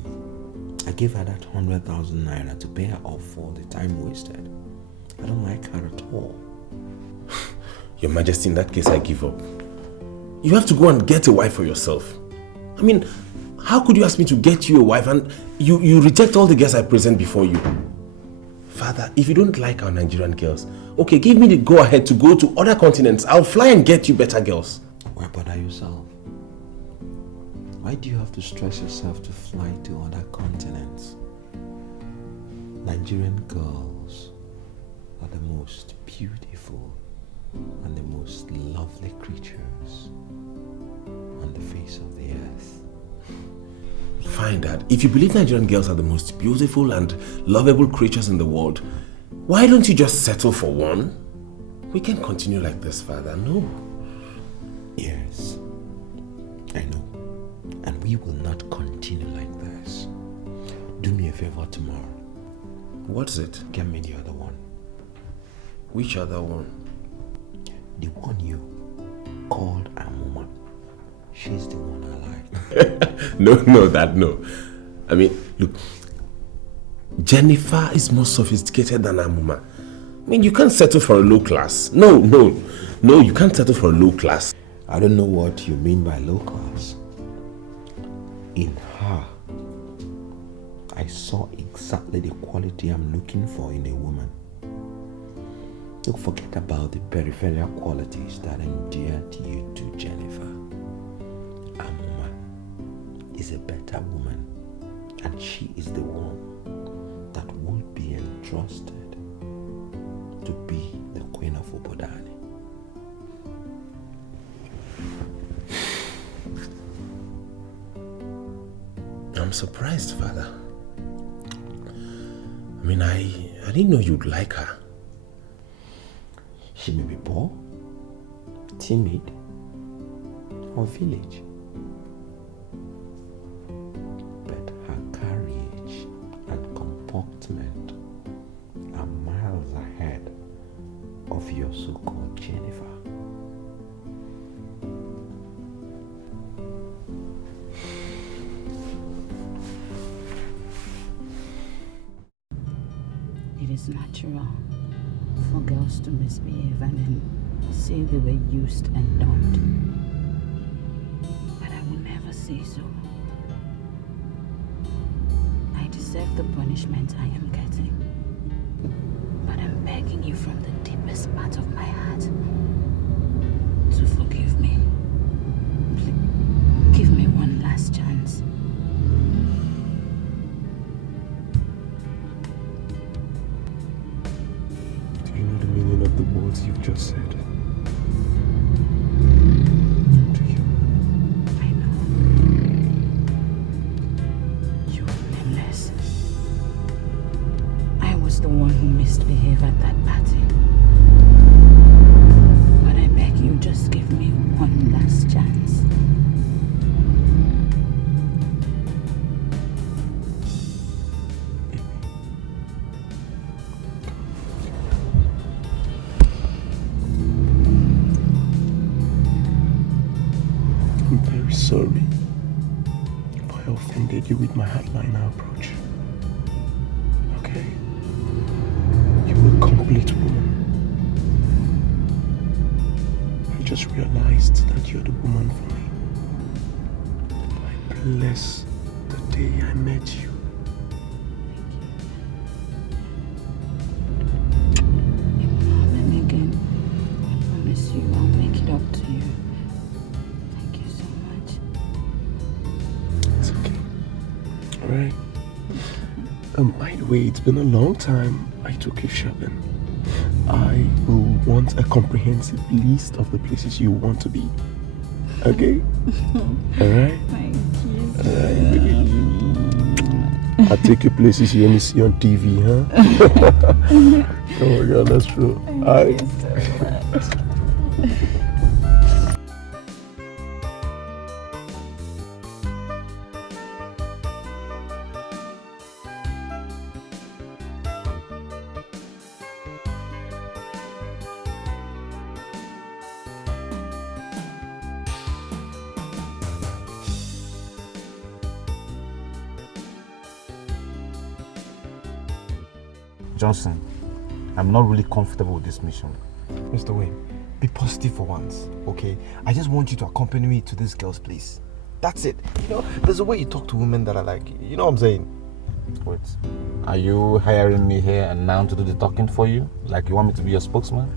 I gave her that 100,000 naira to pay her off for the time wasted. I don't like her at all. Your Majesty, in that case, I give up. You have to go and get a wife for yourself. I mean, how could you ask me to get you a wife and you reject all the girls I present before you? Father, if you don't like our Nigerian girls, okay, give me the go-ahead to go to other continents. I'll fly and get you better girls. Why bother yourself? Why do you have to stress yourself to fly to other continents? Nigerian girls are the most beautiful and the most lovely creatures on the face of the earth. Fine, Dad. If you believe Nigerian girls are the most beautiful and lovable creatures in the world, why don't you just settle for one? We can't continue like this, Father. No. Yes, I know. And we will not continue like this. Do me a favor tomorrow. What's it? Get me the other one. Which other one? The one you called Amuma. She's the one I like. No, Dad, no. I mean, look, Jennifer is more sophisticated than Amuma. I mean, you can't settle for a low class. No, you can't settle for a low class. I don't know what you mean by low class. In her, I saw exactly the quality I'm looking for in a woman. Look, forget about the peripheral qualities that endeared you to Jennifer. Amuma is a better woman, and she is the one that would be entrusted to be the Queen of Obodani. I'm surprised, Father. I mean, I didn't know you'd like her. She may be poor, timid, or village, but her courage and your so-called Jennifer. It is natural for girls to misbehave and then say they were used and dumped. But I will never say so. I deserve the punishment I am getting. But I'm begging you from the deepest part of my heart to forgive me. Please, give me one last chance. Do you know the meaning of the words you've just said? Do you? I know. You were nameless. I was the one who misbehaved at that party. But I beg you, just give me one last chance. I'm very sorry if I offended you with my hardliner approach. Okay? You're a complete woman. I just realized that you're the woman for me. I bless the day I met you. And again, I promise you I'll make it up to you. Thank you so much. It's okay. Alright. By the way, it's been a long time I took you shopping. I will want a comprehensive list of the places you want to be. Okay? Alright? Thank you. Alright, baby. I'll take you places you only see on TV, huh? Oh my god, that's true. Thank you so much. Johnson, I'm not really comfortable with this mission. Mr. Wayne, be positive for once, okay? I just want you to accompany me to this girl's place. That's it. You know, there's a way you talk to women that are like, you know what I'm saying? Wait, are you hiring me here and now to do the talking for you? Like you want me to be your spokesman?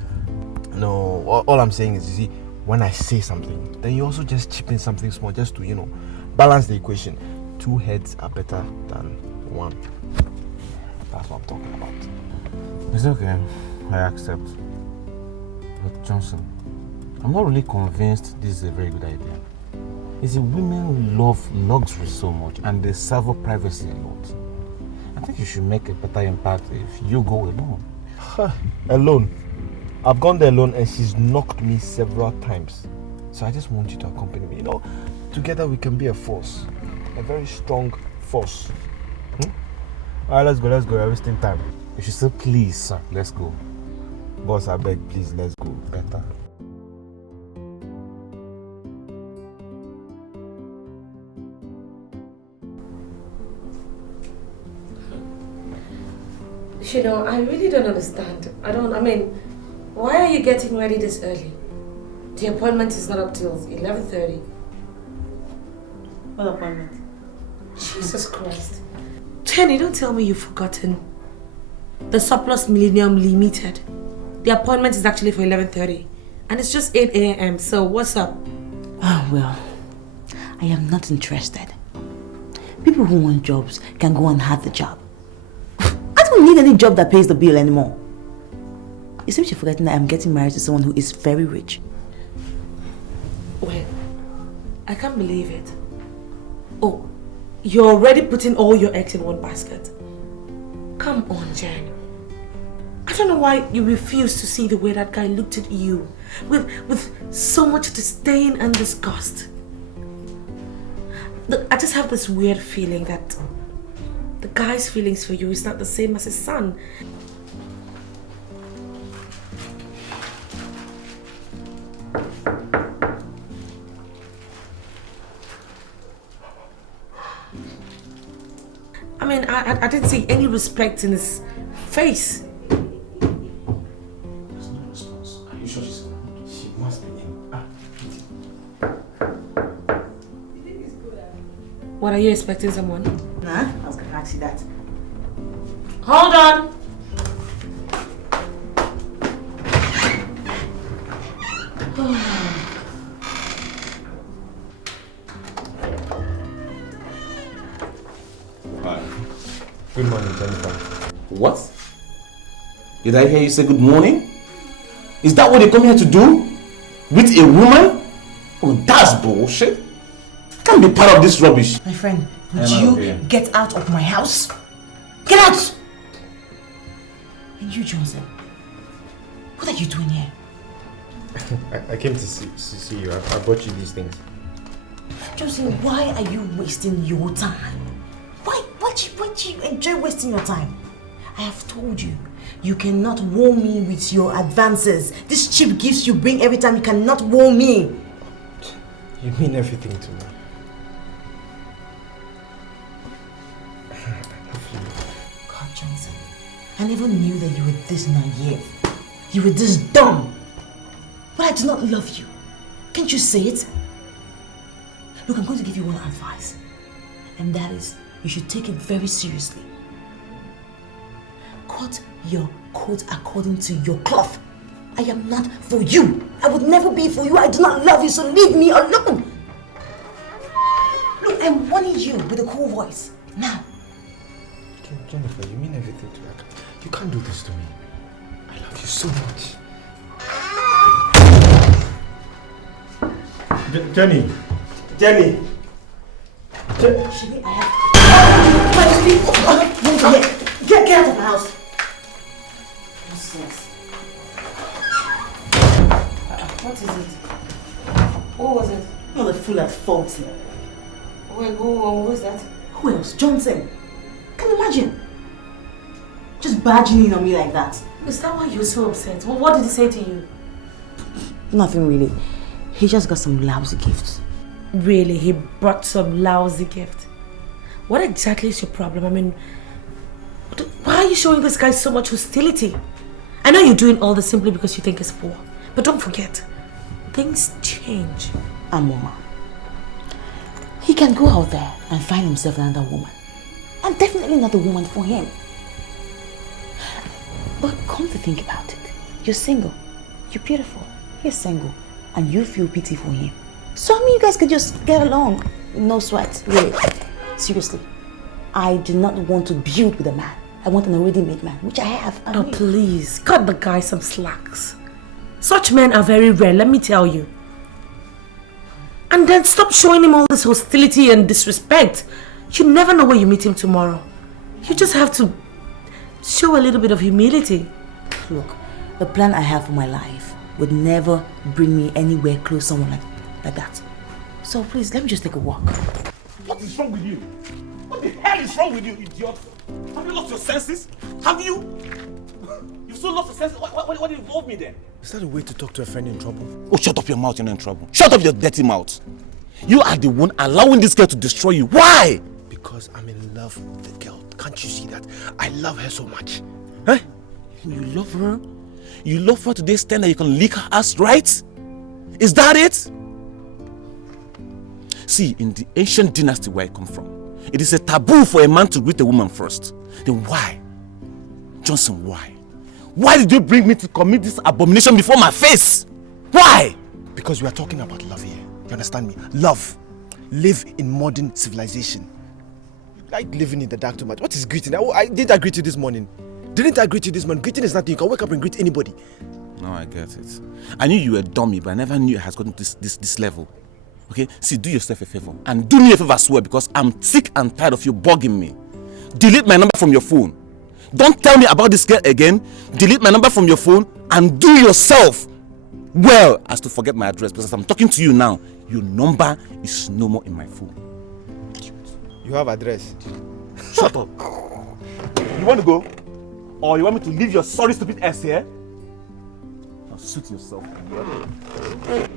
No, all I'm saying is, you see, when I say something, then you also just chip in something small just to, you know, balance the equation. 2 heads are better than 1. That's what I'm talking about. It's okay, I accept. But Johnson, I'm not really convinced this is a very good idea. You see, women love luxury so much and they savour privacy a lot. I think you should make a better impact if you go alone. Alone? I've gone there alone and she's knocked me several times. So I just want you to accompany me. You know, together we can be a force. A very strong force. Alright, let's go. We're wasting time. You should say please, sir. Let's go. Boss, I beg, please, let's go. Better. You know, I really don't understand. I mean, why are you getting ready this early? The appointment is not up till 11:30. What appointment? Jesus Christ. Jenny, don't tell me you've forgotten. The Surplus Millennium Limited. The appointment is actually for 11:30. And it's just 8 a.m. So what's up? Oh, well, I am not interested. People who want jobs can go and have the job. I don't need any job that pays the bill anymore. It seems you're forgetting that I'm getting married to someone who is very rich. Well, I can't believe it. Oh, you're already putting all your eggs in one basket. Come on, Jen. I don't know why you refuse to see the way that guy looked at you with so much disdain and disgust. Look, I just have this weird feeling that the guy's feelings for you is not the same as his son. mean, I didn't see any respect in his face. There's no response. Are you sure she must be in? What, are you expecting someone? Nah, I was gonna ask you that. Hold on. Hi. Good morning, Jennifer. What? Did I hear you say good morning? Is that what you come here to do? With a woman? Oh, that's bullshit. Can't be part of this rubbish. My friend, would you get out of my house? Get out! And you, Johnson, what are you doing here? I came to see you. I brought you these things. Johnson, why are you wasting your time? Why do you enjoy wasting your time? I have told you, you cannot woo me with your advances. These cheap gifts you bring every time, you cannot woo me. You mean everything to me. God, Johnson, I never knew that you were this naive. You were this dumb. But I do not love you. Can't you say it? Look, I'm going to give you one advice. And that is, you should take it very seriously. Cut your coat according to your cloth. I am not for you. I would never be for you. I do not love you, so leave me alone. Look, I'm warning you with a cool voice. Now. Jennifer, you mean everything to me. You can't do this to me. I love you so much. Jenny! Shani, I have... Get out of my house. Nonsense. What is it? What was it? Not the fool at fault here. Wait, who was that? Who else? Johnson. Can you imagine? Just barging in on me like that. Is that why you're so upset? What did he say to you? Nothing really. He just got some lousy gifts. Really? He brought some lousy gift? What exactly is your problem? I mean, why are you showing this guy so much hostility? I know you're doing all this simply because you think he's poor. But don't forget, things change. Amuma. He can go out there and find himself another woman. I'm definitely not the woman for him. But come to think about it, you're single, you're beautiful, he's single, and you feel pity for him. So I mean, you guys can just get along, no sweat, really. Seriously, I do not want to build with a man. I want an already made man, which I have. Oh, please, cut the guy some slacks. Such men are very rare, let me tell you. And then stop showing him all this hostility and disrespect. You never know where you meet him tomorrow. You just have to show a little bit of humility. Look, the plan I have for my life would never bring me anywhere close to someone like that. So please, let me just take a walk. What is wrong with you? What the hell is wrong with you, idiot? Have you lost your senses? Have you? You've so lost your senses. What involved me then? Is that a way to talk to a friend in trouble? Oh, shut up your mouth, you're not in trouble. Shut up your dirty mouth. You are the one allowing this girl to destroy you. Why? Because I'm in love with the girl. Can't you see that? I love her so much. Huh? You love her? You love her to the extent that you can lick her ass, right? Is that it? See, in the ancient dynasty where I come from, it is a taboo for a man to greet a woman first. Then why? Johnson, why? Why did you bring me to commit this abomination before my face? Why? Because we are talking about love here. You understand me? Love. Live in modern civilization. You like living in the dark too much. What is greeting? Didn't I greet you this morning? Didn't I greet you this morning? Greeting is nothing. You can wake up and greet anybody. No, I get it. I knew you were a dummy, but I never knew it has gotten to this level. Okay? See, do yourself a favor. And do me a favor as well, because I'm sick and tired of you bugging me. Delete my number from your phone. Don't tell me about this girl again. Delete my number from your phone and do yourself well as to forget my address, because as I'm talking to you now, your number is no more in my phone. You have address. Shut up. You want to go? Or you want me to leave your sorry stupid ass here? Now suit yourself. Wait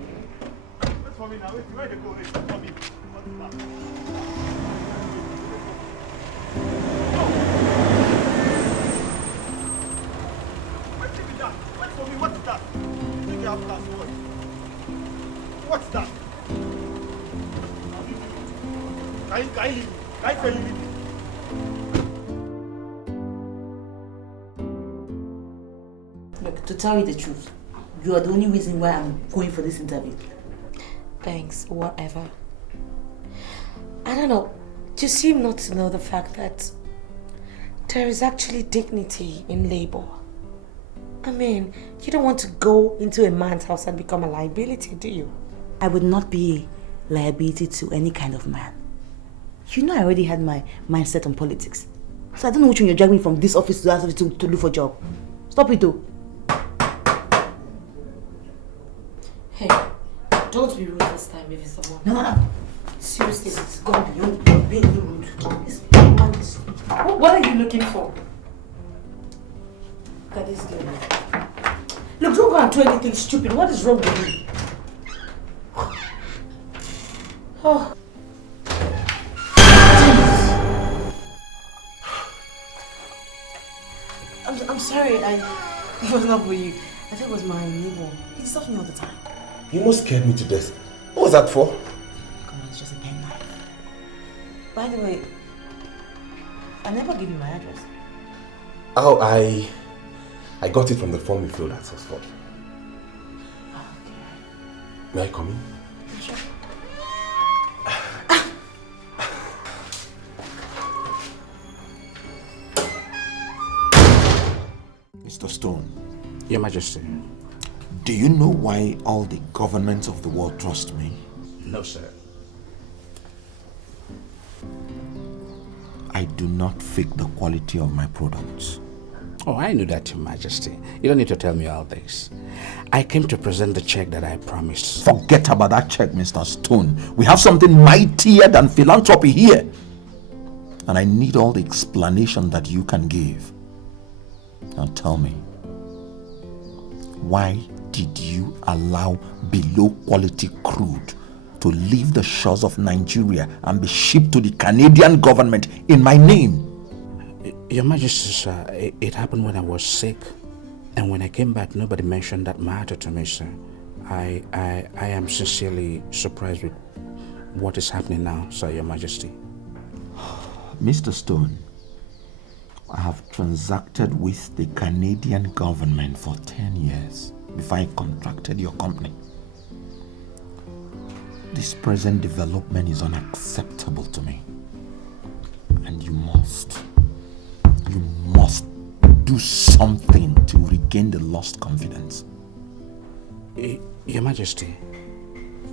for me now. Wait, where they go? Wait for me. Can you leave me? Can you leave me? Look, to tell you the truth, you are the only reason why I'm going for this interview. Thanks, whatever. I don't know. You seem not to know the fact that there is actually dignity in labor. I mean, you don't want to go into a man's house and become a liability, do you? I would not be a liability to any kind of man. You know I already had my mindset on politics. So I don't know which one you're dragging me from this office to that office to look for a job. Stop it though. Hey, don't be rude this time if it's someone. No. Seriously, it's gone beyond your being rude. What are you looking for? Look at this girl. Look, don't go and do anything stupid. What is wrong with you? Oh. I'm sorry, it was not for you. I think it was my neighbor. He disturbs me all the time. You almost scared me to death. What was that for? Come on, it's just a pen knife. By the way, I never gave you my address. Oh, I got it from the form you filled at Oxford. Okay. May I come in? Sure. Mr. Stone. Your Majesty. Do you know why all the governments of the world trust me? No, sir. I do not fake the quality of my products. Oh, I knew that, Your Majesty. You don't need to tell me all this. I came to present the check that I promised. Forget about that check, Mr. Stone. We have something mightier than philanthropy here. And I need all the explanation that you can give. Now tell me, why did you allow below quality crude to leave the shores of Nigeria and be shipped to the Canadian government in my name? Your Majesty, sir, it happened when I was sick. And when I came back, nobody mentioned that matter to me, sir. I am sincerely surprised with what is happening now, sir, Your Majesty. Mr. Stone, I have transacted with the Canadian government for 10 years before I contracted your company. This present development is unacceptable to me. And you must do something to regain the lost confidence. Your Majesty,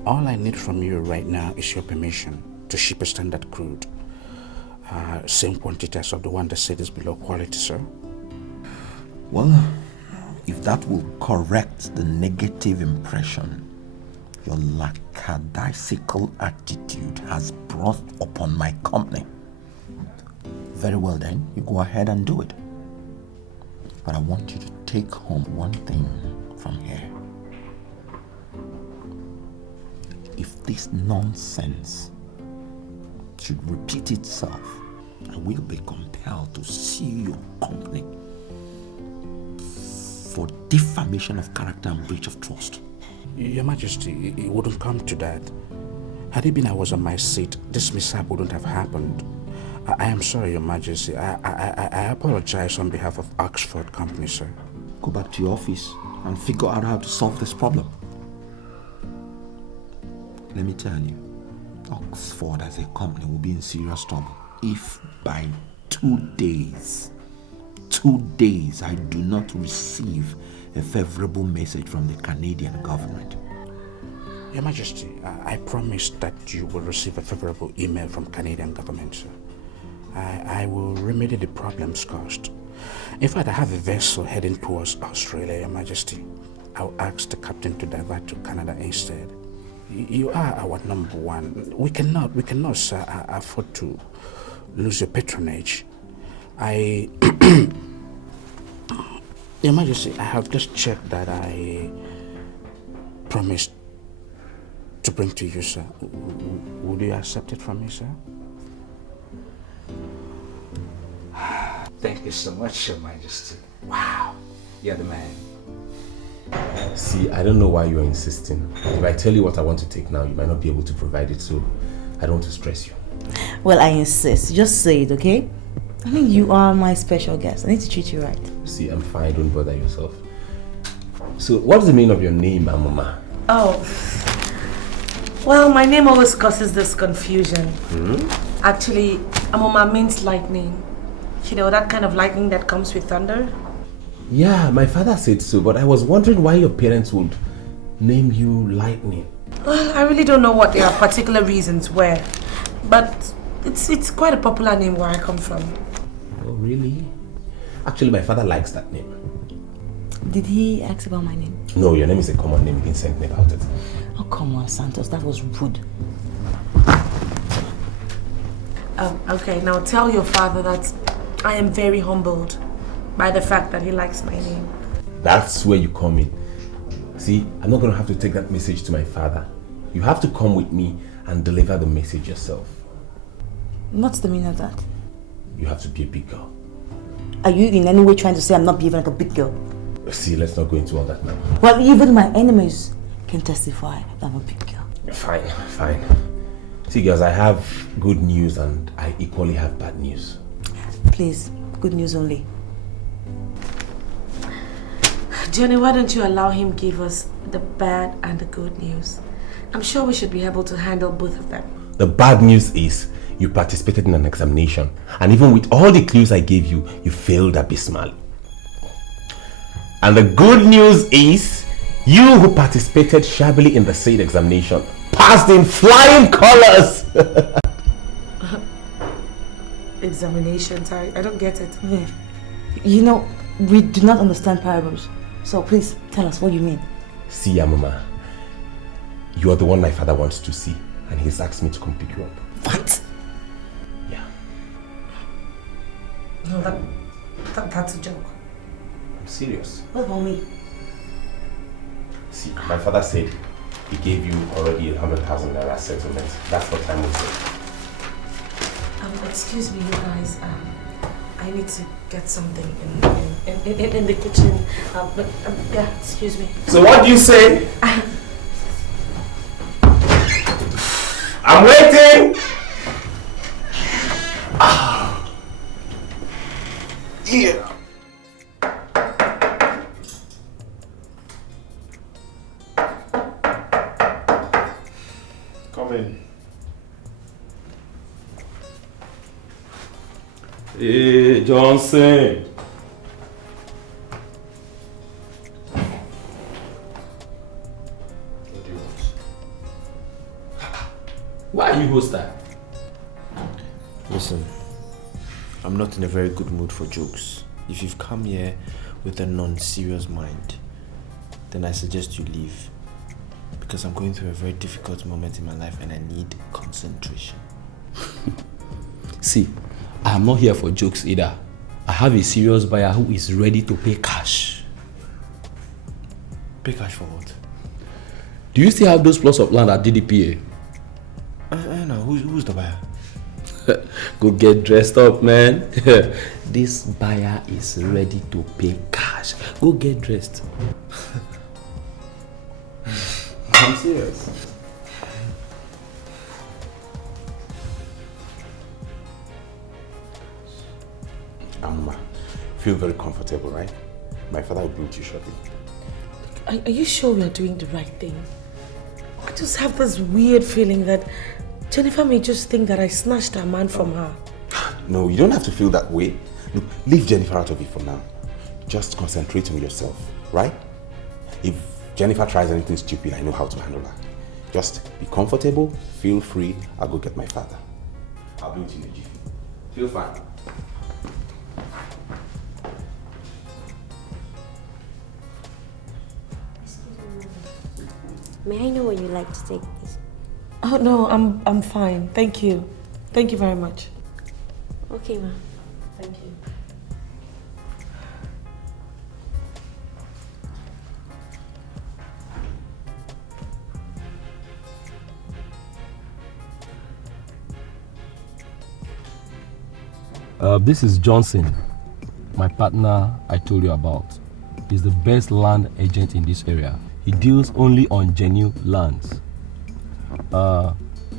all I need from you right now is your permission to ship a standard crude. Same quantity as of the one that said is below quality, sir. Well, if that will correct the negative impression your lackadaisical attitude has brought upon my company, very well then, you go ahead and do it. But I want you to take home one thing from here. If this nonsense should repeat itself, I will be compelled to sue your company for defamation of character and breach of trust. Your Majesty, it wouldn't come to that. Had it been I was on my seat, this mishap wouldn't have happened. I am sorry, Your Majesty. I apologize on behalf of Oxford Company, sir. Go back to your office and figure out how to solve this problem. Let me tell you, Oxford as a company will be in serious trouble if by 2 days I do not receive a favorable message from the Canadian government. Your Majesty, I promise that you will receive a favorable email from Canadian government, sir. I will remedy the problems caused. In fact, I have a vessel heading towards Australia, Your Majesty. I'll ask the captain to divert to Canada instead. You are our number one. We cannot, sir, afford to lose your patronage. Your Majesty, I have just checked that I promised to bring to you, sir. Would you accept it from me, sir? Thank you so much, Your Majesty. Wow, you're the man. See, I don't know why you're insisting. If I tell you what I want to take now, you might not be able to provide it, so I don't want to stress you. Well, I insist. Just say it, okay? I mean, you are my special guest. I need to treat you right. See, I'm fine. Don't bother yourself. So, what's the meaning of your name, Amuma? Oh. Well, my name always causes this confusion. Actually, Amuma means lightning. You know, that kind of lightning that comes with thunder? Yeah, my father said so, but I was wondering why your parents would name you Lightning. Well, I really don't know what their particular reasons were, but it's quite a popular name where I come from. Oh, really? Actually, my father likes that name. Did he ask about my name? No, your name is a common name. He didn't send me about it. Oh, come on, Santos. That was rude. Okay, now tell your father that I am very humbled by the fact that he likes my name. That's where you come in. See, I'm not going to have to take that message to my father. You have to come with me and deliver the message yourself. What's the meaning of that? You have to be a big girl. Are you in any way trying to say I'm not behaving like a big girl? See, let's not go into all that now. Well, even my enemies can testify that I'm a big girl. Fine, fine. See, girls, I have good news and I equally have bad news. Please, good news only. Johnny, why don't you allow him give us the bad and the good news? I'm sure we should be able to handle both of them. The bad news is you participated in an examination, and even with all the clues I gave you, you failed abysmally. And the good news is you who participated shabbily in the said examination passed in flying colors. Examinations, I don't get it. Yeah. You know, we do not understand parables. So please tell us what you mean. See, Amuma, you are the one my father wants to see, and he's asked me to come pick you up. What? Yeah. No, that's a joke. I'm serious. What about me? See, my father said he gave you already 100,000 naira settlement. That's what time we said. Excuse me, you guys. I need to get something in the kitchen. But yeah, excuse me. So what do you say? I'm waiting. Yeah. Come in. Hey, Johnson. What do you want? Why are you hostile? Listen, I'm not in a very good mood for jokes. If you've come here with a non-serious mind, then I suggest you leave. Because I'm going through a very difficult moment in my life and I need concentration. See, I am not here for jokes either. I have a serious buyer who is ready to pay cash. Pay cash for what? Do you still have those plots of land at DDPA? No, who's the buyer? Go get dressed up, man. This buyer is ready to pay cash. Go get dressed. I'm serious. Feel very comfortable, right? My father will be with you shortly. Are you sure we are doing the right thing? I just have this weird feeling that Jennifer may just think that I snatched her man from her. No, you don't have to feel that way. Look, leave Jennifer out of it for now. Just concentrate on yourself, right? If Jennifer tries anything stupid, I know how to handle her. Just be comfortable, feel free. I'll go get my father. I'll be with you in a jiffy. Feel fine. May I know where you like to take this? Oh no, I'm fine. Thank you. Thank you very much. Okay, ma. Thank you. This is Johnson, my partner I told you about. He's the best land agent in this area. He deals only on genuine lands.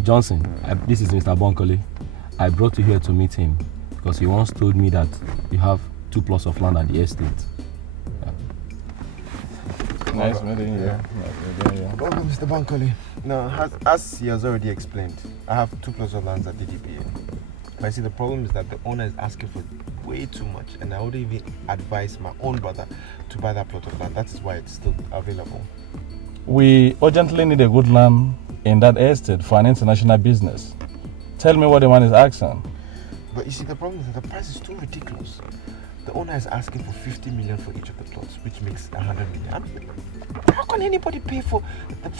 Johnson, this is Mr. Bonkole. I brought you here to meet him because he once told me that you have 2 plots of land at the estate. Nice meeting you. Welcome, Mr. Bankole. Now, as he has already explained, I have 2 plots of land at DDPA. But I see the problem is that the owner is asking for way too much, and I would even advise my own brother to buy that plot of land. That is why it's still available. We urgently need a good land in that estate for an international business. Tell me what the man is asking. But you see, the problem is that the price is too ridiculous. The owner is asking for 50 million for each of the plots, which makes 100 million. I mean, how can anybody pay for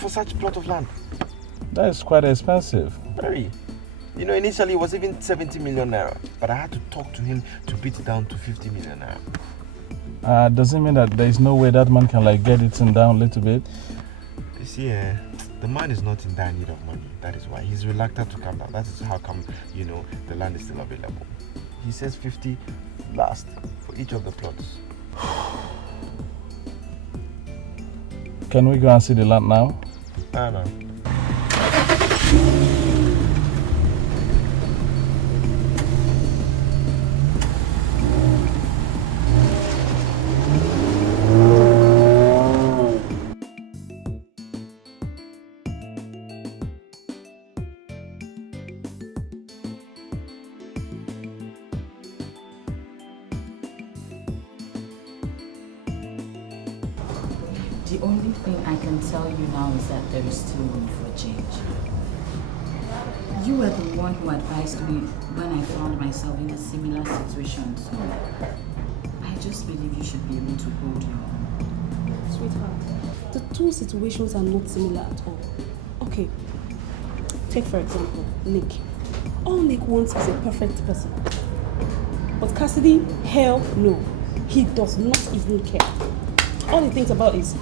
such a plot of land? That is quite expensive. Very. You know, initially it was even 70 million naira, but I had to talk to him to beat it down to 50 million naira. Does it mean that there is no way that man can get it down a little bit? You see, the man is not in dire need of money. That is why he's reluctant to come down. That is how come, the land is still available. He says 50 last for each of the plots. Can we go and see the land now? No. The only thing I can tell you now is that there is still room for change. You were the one who advised me when I found myself in a similar situation, so I just believe you should be able to hold your own. Sweetheart, the 2 situations are not similar at all. Okay, take for example, Nick. All Nick wants is a perfect person. But Cassidy, hell no. He does not even care. All he thinks about is,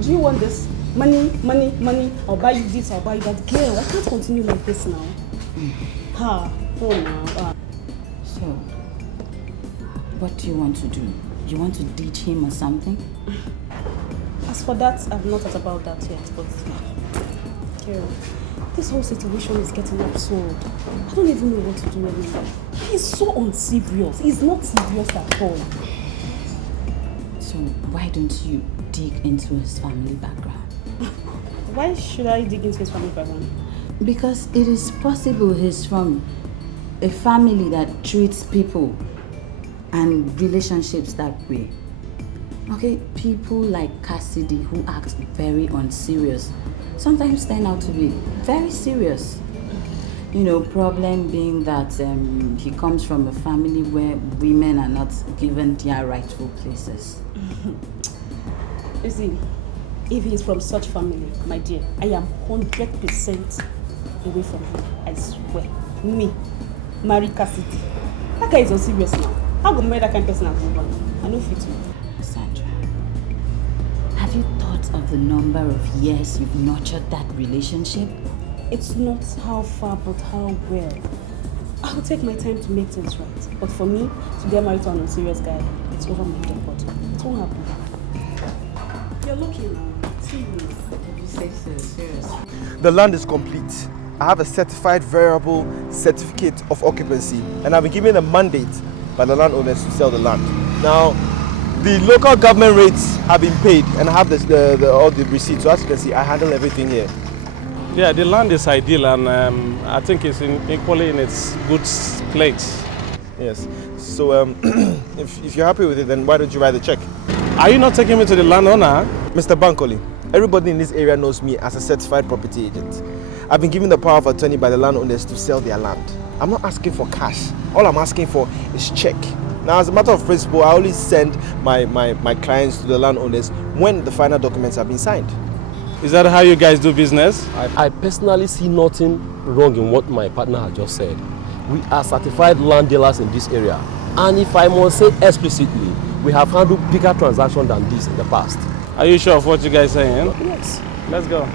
do you want this? Money, money, money. I'll buy you this, I'll buy you that. Girl, I can't continue like this now. Oh no. So, what do you want to do? You want to ditch him or something? As for that, I've not thought about that yet, but girl, this whole situation is getting absurd. I don't even know what to do anymore. He's so unserious. He's not serious at all. So why don't you dig into his family background? Why should I dig into his family background? Because it is possible he's from a family that treats people and relationships that way. Okay, people like Cassidy who act very unserious sometimes turn out to be very serious. Problem being that he comes from a family where women are not given their rightful places. You see, if he's from such family, my dear, I am 100% away from him. I swear. Me, marry Cassidy. That guy is unserious now. How go marry that kind of person and move on? I know fit me. Sandra, have you thought of the number of years you've nurtured that relationship? It's not how far, but how well. I'll take my time to make things right. But for me, to get married to an unserious guy, it's over my dead body. It won't happen. You're looking now. See you. You say so, seriously. The land is complete. I have a certified variable certificate of occupancy, and I've been given a mandate by the landowners to sell the land. Now, the local government rates have been paid, and I have all the receipts. So as you can see, I handle everything here. Yeah, the land is ideal, and I think it's equally in its good place. Yes. So if you're happy with it, then why don't you write the check? Are you not taking me to the landowner? Mr. Bankole, everybody in this area knows me as a certified property agent. I've been given the power of attorney by the landowners to sell their land. I'm not asking for cash. All I'm asking for is check. Now, as a matter of principle, I only send my clients to the landowners when the final documents have been signed. Is that how you guys do business? I personally see nothing wrong in what my partner has just said. We are certified land dealers in this area. And if I must say explicitly, we have handled bigger transactions than this in the past. Are you sure of what you guys are saying? Yes. Let's go.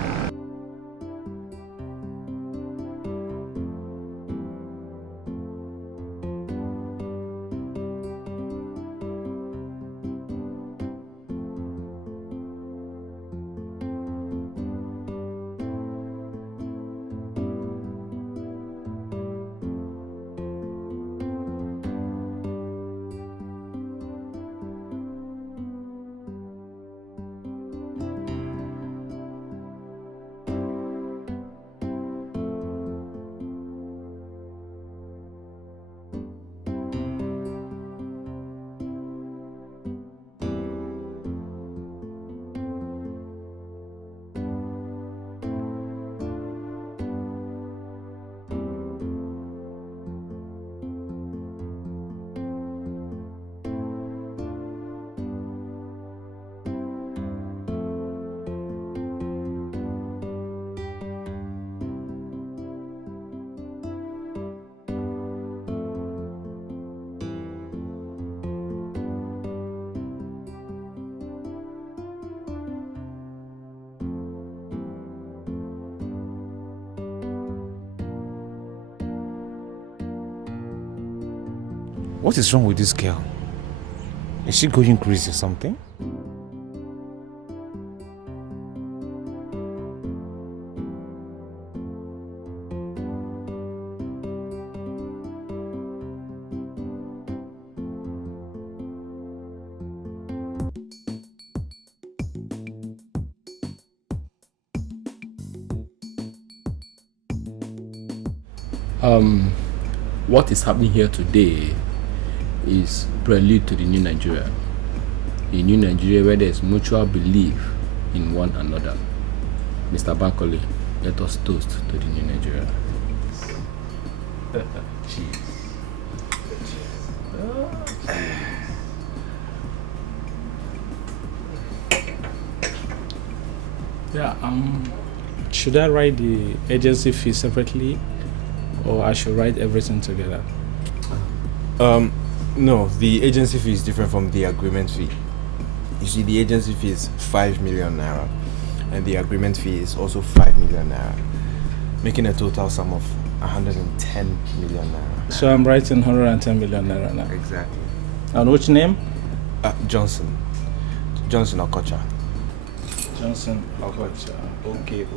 What is wrong with this girl? Is she going crazy or something? What is happening here today is prelude to the new Nigeria. A new Nigeria where there is mutual belief in one another. Mr. Bankole, let us toast to the new Nigeria. Cheers. Yeah, should I write the agency fee separately or I should write everything together? No, the agency fee is different from the agreement fee. You see, the agency fee is 5 million naira and the agreement fee is also 5 million naira, making a total sum of 110 million naira. So I'm writing 110 million naira now. Exactly. And which name? Johnson Okocha. Johnson Okocha. Okocha.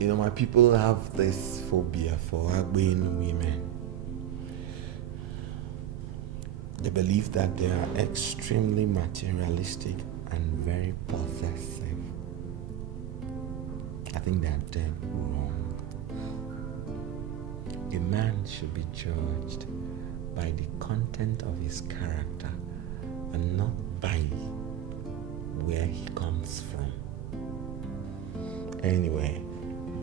You know, my people have this phobia for Agbein women. They believe that they are extremely materialistic and very possessive. I think they are dead wrong. A man should be judged by the content of his character and not by where he comes from. Anyway,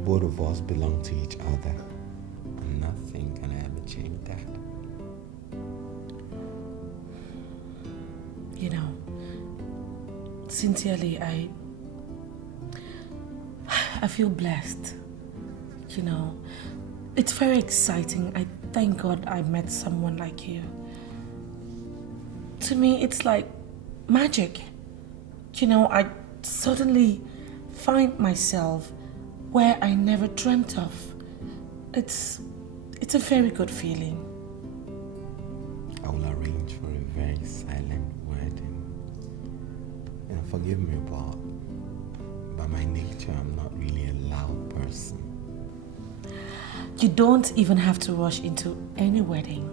both of us belong to each other, and nothing can ever change that. You know, sincerely, I feel blessed. You know, it's very exciting. I thank God I met someone like you. To me, it's like magic. You know, I suddenly find myself where I never dreamt of. It's a very good feeling. I will arrange for a very silent wedding. You know, forgive me, but by my nature, I'm not really a loud person. You don't even have to rush into any wedding.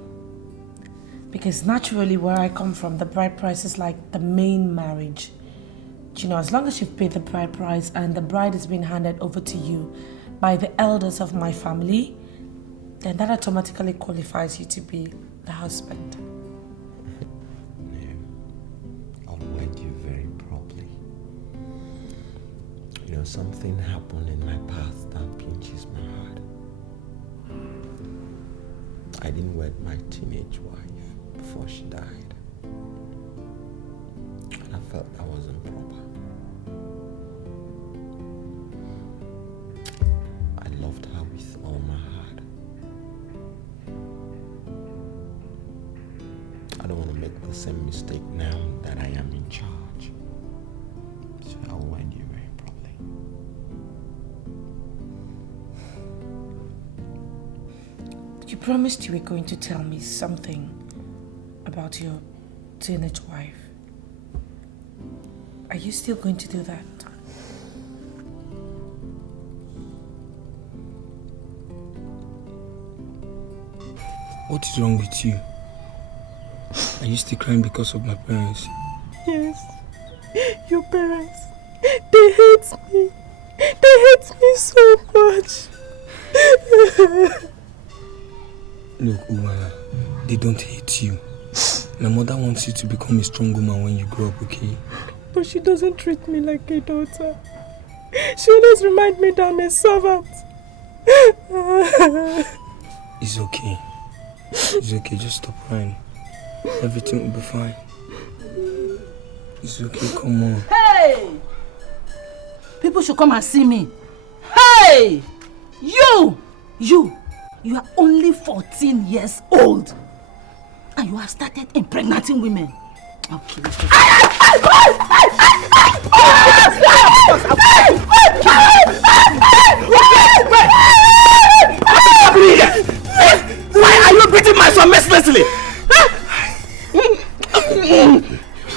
Because naturally, where I come from, the bride price is like the main marriage. You know, as long as you've paid the bride price and the bride is being handed over to you by the elders of my family, then that automatically qualifies you to be the husband. No, I'll wed you very properly. You know, something happened in my past that pinches my heart. I didn't wed my teenage wife before she died. And I felt that wasn't proper. I loved her with all my heart. I don't want to make the same mistake now that I am in charge. So I'll wed you very properly. You promised you were going to tell me something about your teenage wife. Are you still going to do that? What is wrong with you? Are you still crying because of my parents? Yes. Your parents. They hate me. They hate me so much. Look, Uma, they don't hate you. My mother wants you to become a strong woman when you grow up, okay? But she doesn't treat me like a daughter. She always reminds me that I'm a servant. It's okay. It's okay, just stop crying. Everything will be fine. It's okay, come on. Hey! People should come and see me. Hey! You are only 14 years old. And you have started impregnating women. Okay. Why are you beating my son mercilessly?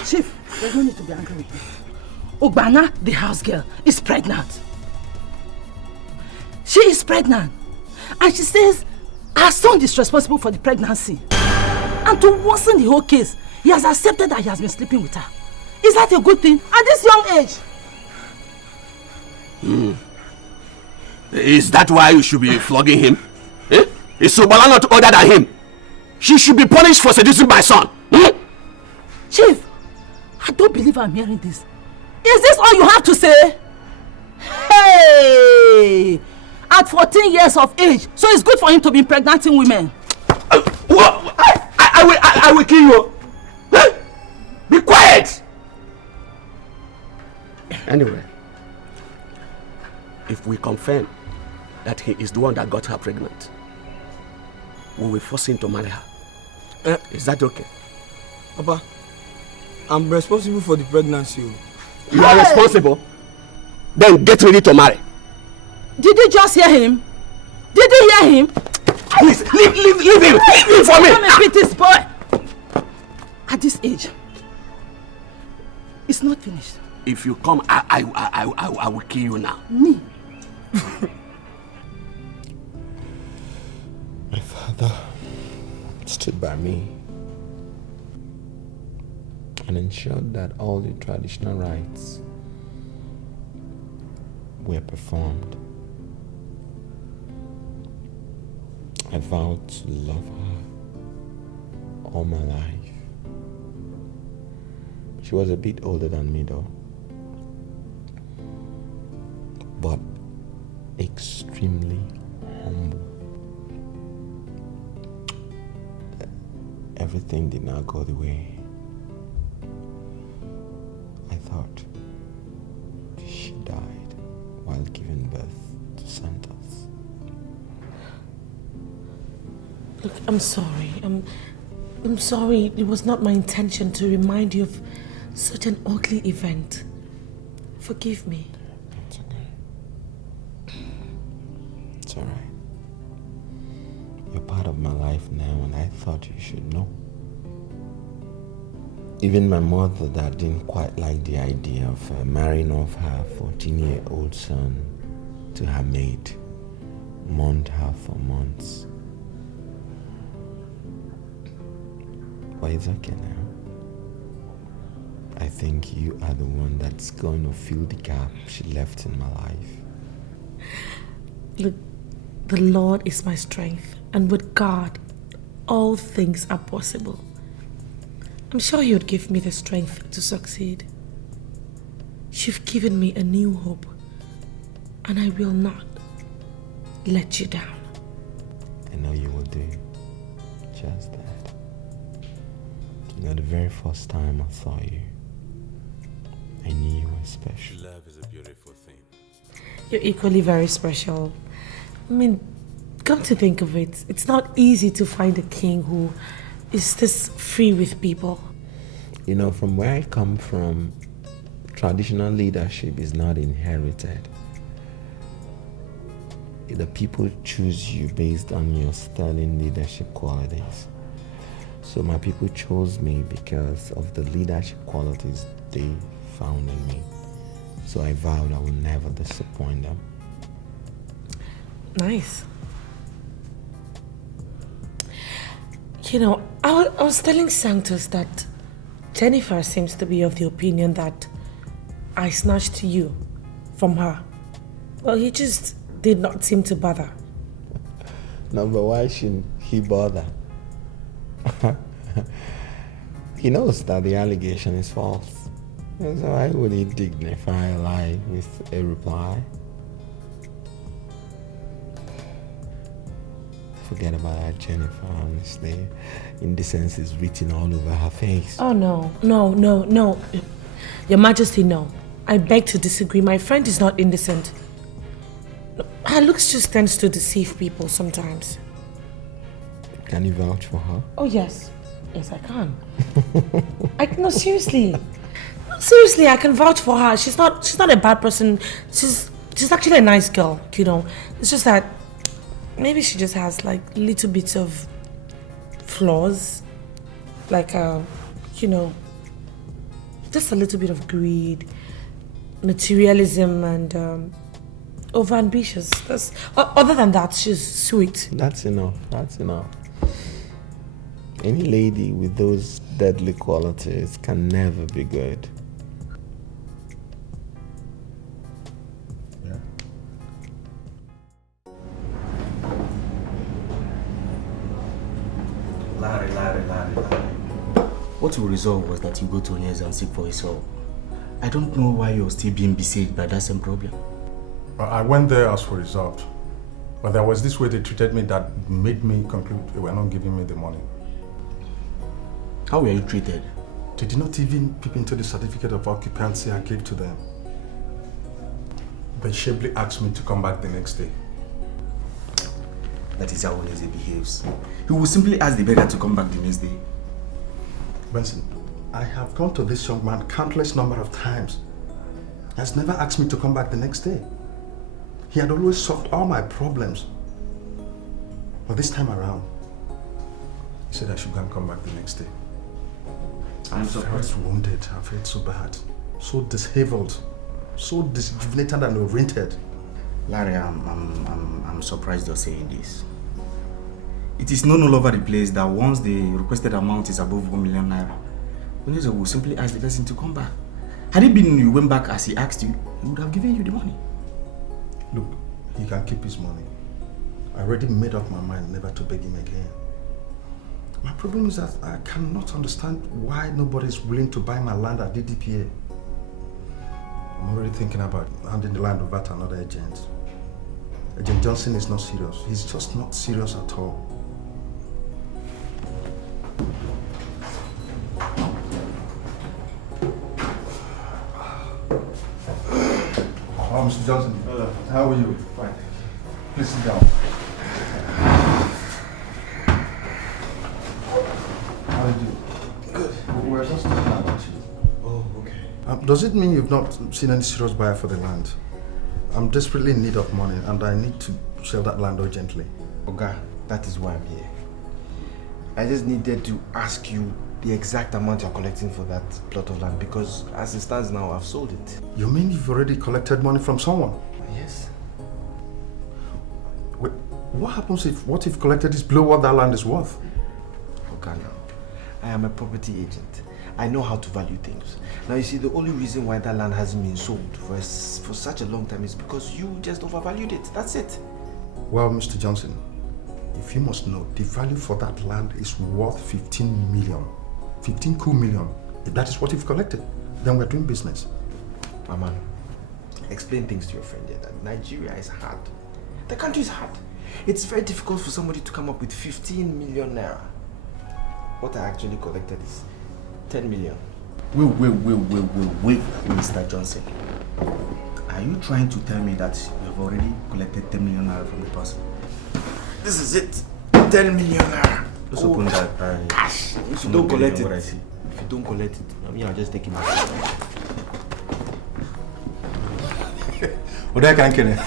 Chief, you don't need to be angry with me. Ogbana, the house girl, is pregnant. She is pregnant. And she says her son is responsible for the pregnancy. And to worsen the whole case, he has accepted that he has been sleeping with her. Is that a good thing at this young age? Is that why you should be flogging him? Eh? Is Sobala not older than him? She should be punished for seducing my son. Chief, I don't believe I'm hearing this. Is this all you have to say? Hey! At 14 years of age, so it's good for him to be impregnating women. I will kill you. Huh? Be quiet. Anyway, if we confirm that he is the one that got her pregnant, we will force him to marry her. Is that okay? Papa, I'm responsible for the pregnancy. You are responsible? Then get ready to marry. Did you just hear him? Did you hear him? Please, leave him! Leave him for me! Come and beat this boy! At this age, it's not finished. If you come, I will kill you now. Me? My father stood by me and ensured that all the traditional rites were performed. I vowed to love her all my life. She was a bit older than me though, but extremely humble. Everything did not go the way I thought. She died while giving birth to Santos. Look, I'm sorry. I'm sorry. It was not my intention to remind you of such an ugly event. Forgive me. It's okay. It's alright. You're part of my life now, and I thought you should know. Even my mother that didn't quite like the idea of marrying off her 14-year-old son to her maid mourned her for months. But it's okay now. I think you are the one that's going to fill the gap she left in my life. Look, the Lord is my strength, and with God, all things are possible. I'm sure He would give me the strength to succeed. You've given me a new hope, and I will not let you down. I know you will do just that. You know, the very first time I saw you, I knew you were special. Love is a beautiful thing. You're equally very special. I mean, come to think of it, it's not easy to find a king who is this free with people. You know, from where I come from, traditional leadership is not inherited. The people choose you based on your sterling leadership qualities. So my people chose me because of the leadership qualities they found in me. So I vowed I would never disappoint them. Nice. You know, I was telling Santos that Jennifer seems to be of the opinion that I snatched you from her. Well, he just did not seem to bother. No, but why shouldn't he bother? He knows that the allegation is false. So why would he dignify a lie with a reply? Forget about her, Jennifer, honestly. Indecence is written all over her face. Oh, no. Your Majesty, no. I beg to disagree. My friend is not indecent. Her looks just tends to deceive people sometimes. Can you vouch for her? Oh, yes. Yes, I can. No, seriously. Seriously, I can vouch for her. She's not a bad person. She's actually a nice girl, you know. It's just that maybe she just has like little bits of flaws. Like, you know, just a little bit of greed, materialism, and over-ambitious. Other than that, she's sweet. That's enough. Any lady with those deadly qualities can never be good. Yeah. Larry. What will resolve was that you go to Onyeze and seek for his soul. I don't know why you're still being besieged by that same problem. I went there as for result. But there was this way they treated me that made me conclude they were not giving me the money. How were you treated? They did not even peep into the certificate of occupancy I gave to them. They shamefully asked me to come back the next day. That is how Onyeze behaves. He will simply ask the beggar to come back the next day. Benson, I have gone to this young man countless number of times. He has never asked me to come back the next day. He had always solved all my problems. But this time around, he said I should go and come back the next day. I felt wounded. I felt so bad, so disheveled, so disjuvenated and oriented. Larry, I'm surprised you're saying this. It is known all over the place that once the requested amount is above 1 million naira, Onyeze will simply ask the person to come back. Had it been you went back as he asked you, he would have given you the money. Look, he can keep his money. I already made up my mind never to beg him again. My problem is that I cannot understand why nobody is willing to buy my land at DDPA. I'm already thinking about handing the land over to another agent. Agent Johnson is not serious. He's just not serious at all. Oh, Mr. Johnson. Hello. How are you? Fine. Please sit down. How did you? Good. We're just talking about you. Oh, okay. Does it mean you've not seen any serious buyer for the land? I'm desperately in need of money and I need to sell that land urgently. Oga, that is why I'm here. I just needed to ask you the exact amount you're collecting for that plot of land because as it stands now, I've sold it. You mean you've already collected money from someone? Yes. Wait, what if collected is below what that land is worth? Oga, now, I am a property agent. I know how to value things. Now you see, the only reason why that land hasn't been sold for such a long time is because you just overvalued it. That's it. Well, Mr. Johnson, if you must know, the value for that land is worth 15 million. 15 cool million. If that is what you've collected, then we're doing business. Mama, explain things to your friend here that Nigeria is hard. The country is hard. It's very difficult for somebody to come up with 15 million naira. What I actually collected is 10 million. Wait, Mr. Johnson. Are you trying to tell me that you have already collected 10 million naira from the person? This is it. 10 million naira. Just open that cash. If you don't collect it, if you don't collect it, I mean, I'll just take it back. What I can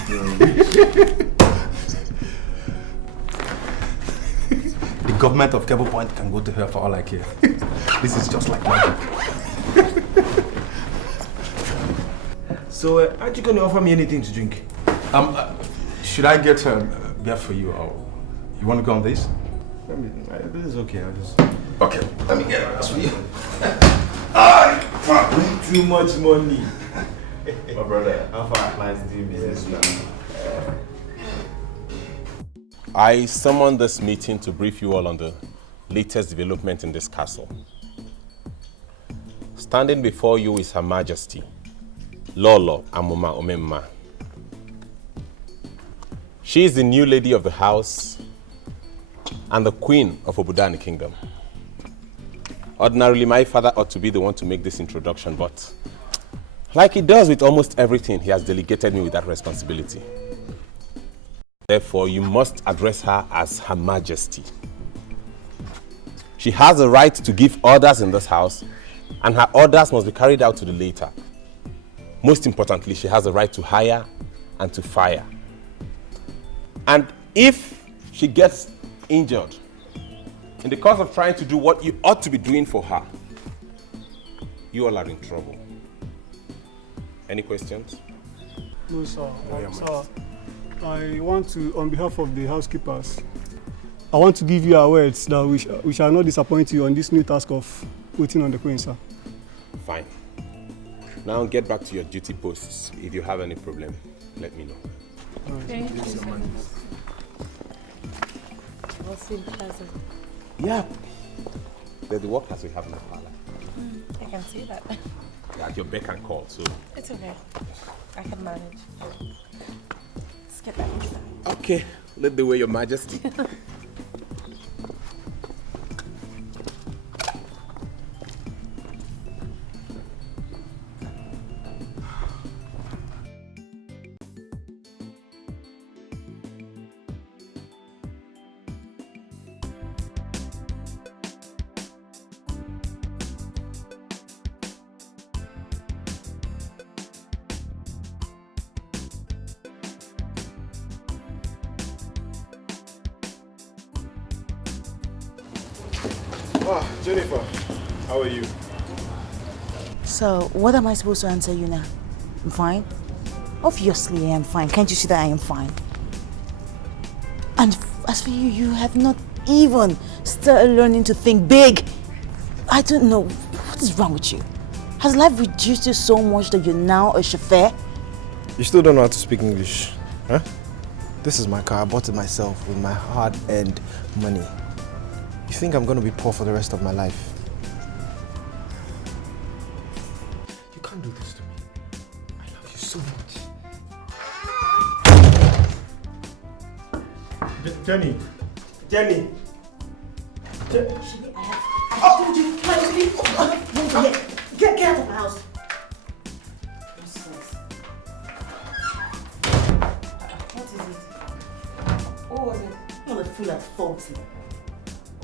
The government of Cable Point can go to hell for all I care. This is just like magic. So, aren't you going to offer me anything to drink? Should I get a beer for you, or you want to go on this? This is okay. I'll just. Okay, let me get this for you. Way too much money. My brother, how far plans doing business now? I summoned this meeting to brief you all on the latest development in this castle. Standing before you is Her Majesty, Lolo Amuma Omemma. She is the new lady of the house and the queen of Obudani Kingdom. Ordinarily, my father ought to be the one to make this introduction, but like he does with almost everything, he has delegated me with that responsibility. Therefore, you must address her as Her Majesty. She has the right to give orders in this house, and her orders must be carried out to the letter. Most importantly, she has the right to hire and to fire. And if she gets injured in the course of trying to do what you ought to be doing for her, you all are in trouble. Any questions? No, sir. Sir, I want to, on behalf of the housekeepers, I want to give you our words that we shall not disappoint you on this new task of waiting on the queen, sir. Fine. Now get back to your duty posts. If you have any problem, let me know. Thank you so much. Was it pleasant? Yeah. They're the workers we have in the parlor. I can see that. They're at your beck and call, so. It's okay. I can manage. Let's get back inside. Okay, lead the way, Your Majesty. Jennifer, how are you? So, what am I supposed to answer you now? I'm fine? Obviously, I am fine. Can't you see that I am fine? And as for you, you have not even started learning to think big. I don't know. What is wrong with you? Has life reduced you so much that you're now a chauffeur? You still don't know how to speak English, huh? This is my car. I bought it myself with my hard-earned money. You think I'm going to be poor for the rest of my life? You can't do this to me. I love you so much. Jenny. Jenny. I told you, get out of my house. What is it? What was it? You're the fool at 40.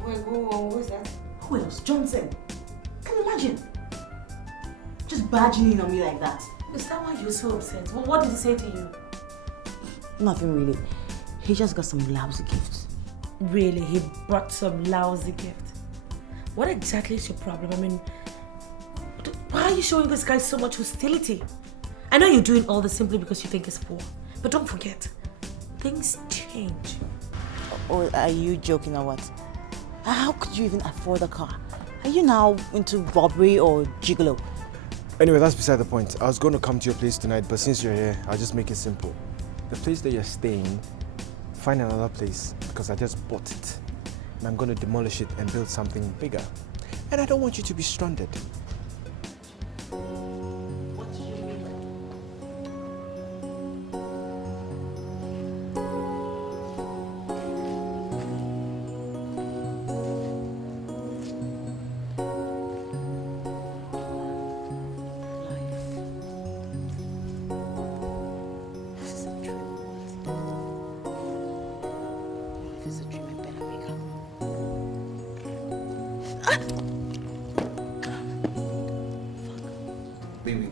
Wait, who is that? Who else? Johnson. Can you imagine? Just barging in on me like that. Is that why you're so upset? What did he say to you? Nothing really. He just got some lousy gifts. Really? He brought some lousy gift? What exactly is your problem? I mean, why are you showing this guy so much hostility? I know you're doing all this simply because you think he's poor. But don't forget, things change. Or are you joking or what? How could you even afford a car? Are you now into robbery or gigolo? Anyway, that's beside the point. I was going to come to your place tonight, but since you're here, I'll just make it simple. The place that you're staying, find another place because I just bought it. And I'm going to demolish it and build something bigger. And I don't want you to be stranded. Baby,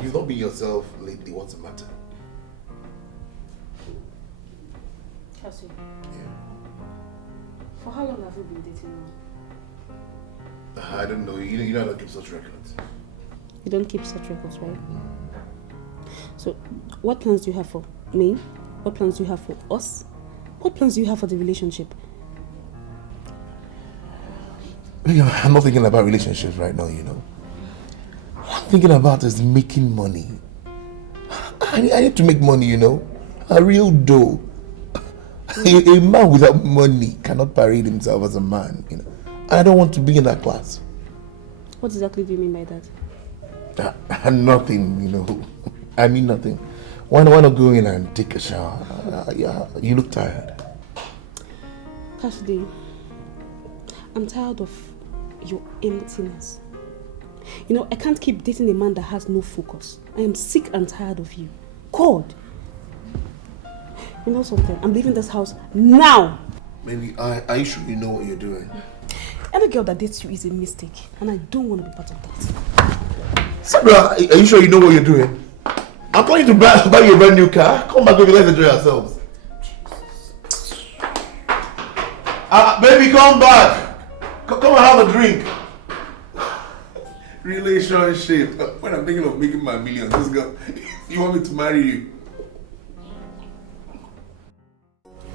you've not been yourself lately. What's the matter? Cassie. For how long have you been dating now? I don't know. You don't keep such records. You don't keep such records, right? So, what plans do you have for me? What plans do you have for us? What plans do you have for the relationship? I'm not thinking about relationships right now, you know. What I'm thinking about is making money. I need to make money, you know. A real dough. A man without money cannot parade himself as a man, you know. And I don't want to be in that class. What exactly do you mean by that? Nothing, you know. I mean nothing. Why not go in and take a shower? You look tired. Cassidy, I'm tired of your emptiness. You know, I can't keep dating a man that has no focus. I am sick and tired of you. God! You know something? I'm leaving this house now! Baby, are you sure you know what you're doing? Any girl that dates you is a mistake, and I don't want to be part of that. Sandra, are you sure you know what you're doing? I'm planning to buy you a brand new car. Come back, baby, let's enjoy ourselves. Baby, come back. Come and have a drink. Relationship. When I'm thinking of making my millions, this girl, you want me to marry you?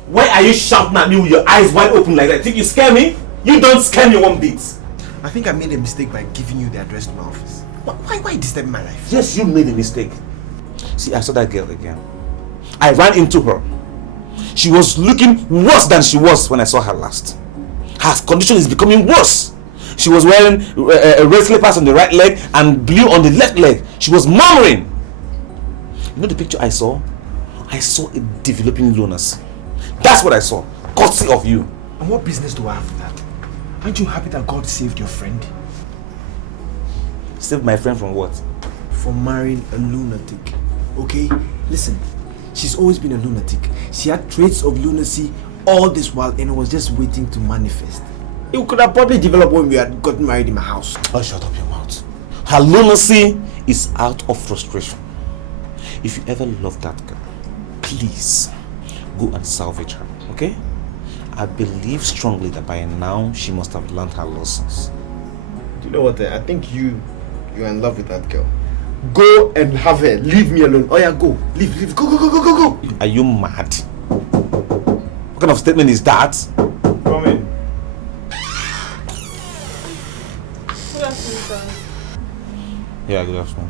Why are you shouting at me with your eyes wide open like that? Think you scare me? You don't scare me one bit. I think I made a mistake by giving you the address to my office. Why disturbing my life? Yes, you made a mistake. See, I saw that girl again. I ran into her. She was looking worse than she was when I saw her last. Her condition is becoming worse. She was wearing red slippers on the right leg and blue on the left leg. She was murmuring. You know the picture I saw? I saw a developing illness. That's what I saw. Courtesy of you. And what business do I have with that? Aren't you happy that God saved your friend? Saved my friend from what? From marrying a lunatic. Okay? Listen, she's always been a lunatic. She had traits of lunacy all this while and was just waiting to manifest. It could have probably developed when we had gotten married in my house. Oh, shut up your mouth. Her lunacy is out of frustration. If you ever love that girl, please go and salvage her, okay? I believe strongly that by now she must have learned her lessons. Do you know what? I think you're in love with that girl. Go and have her. Leave me alone. Oh yeah, go. Leave. Go. Are you mad? What kind of statement is that? Come in. Good afternoon, sir. Yeah, good afternoon.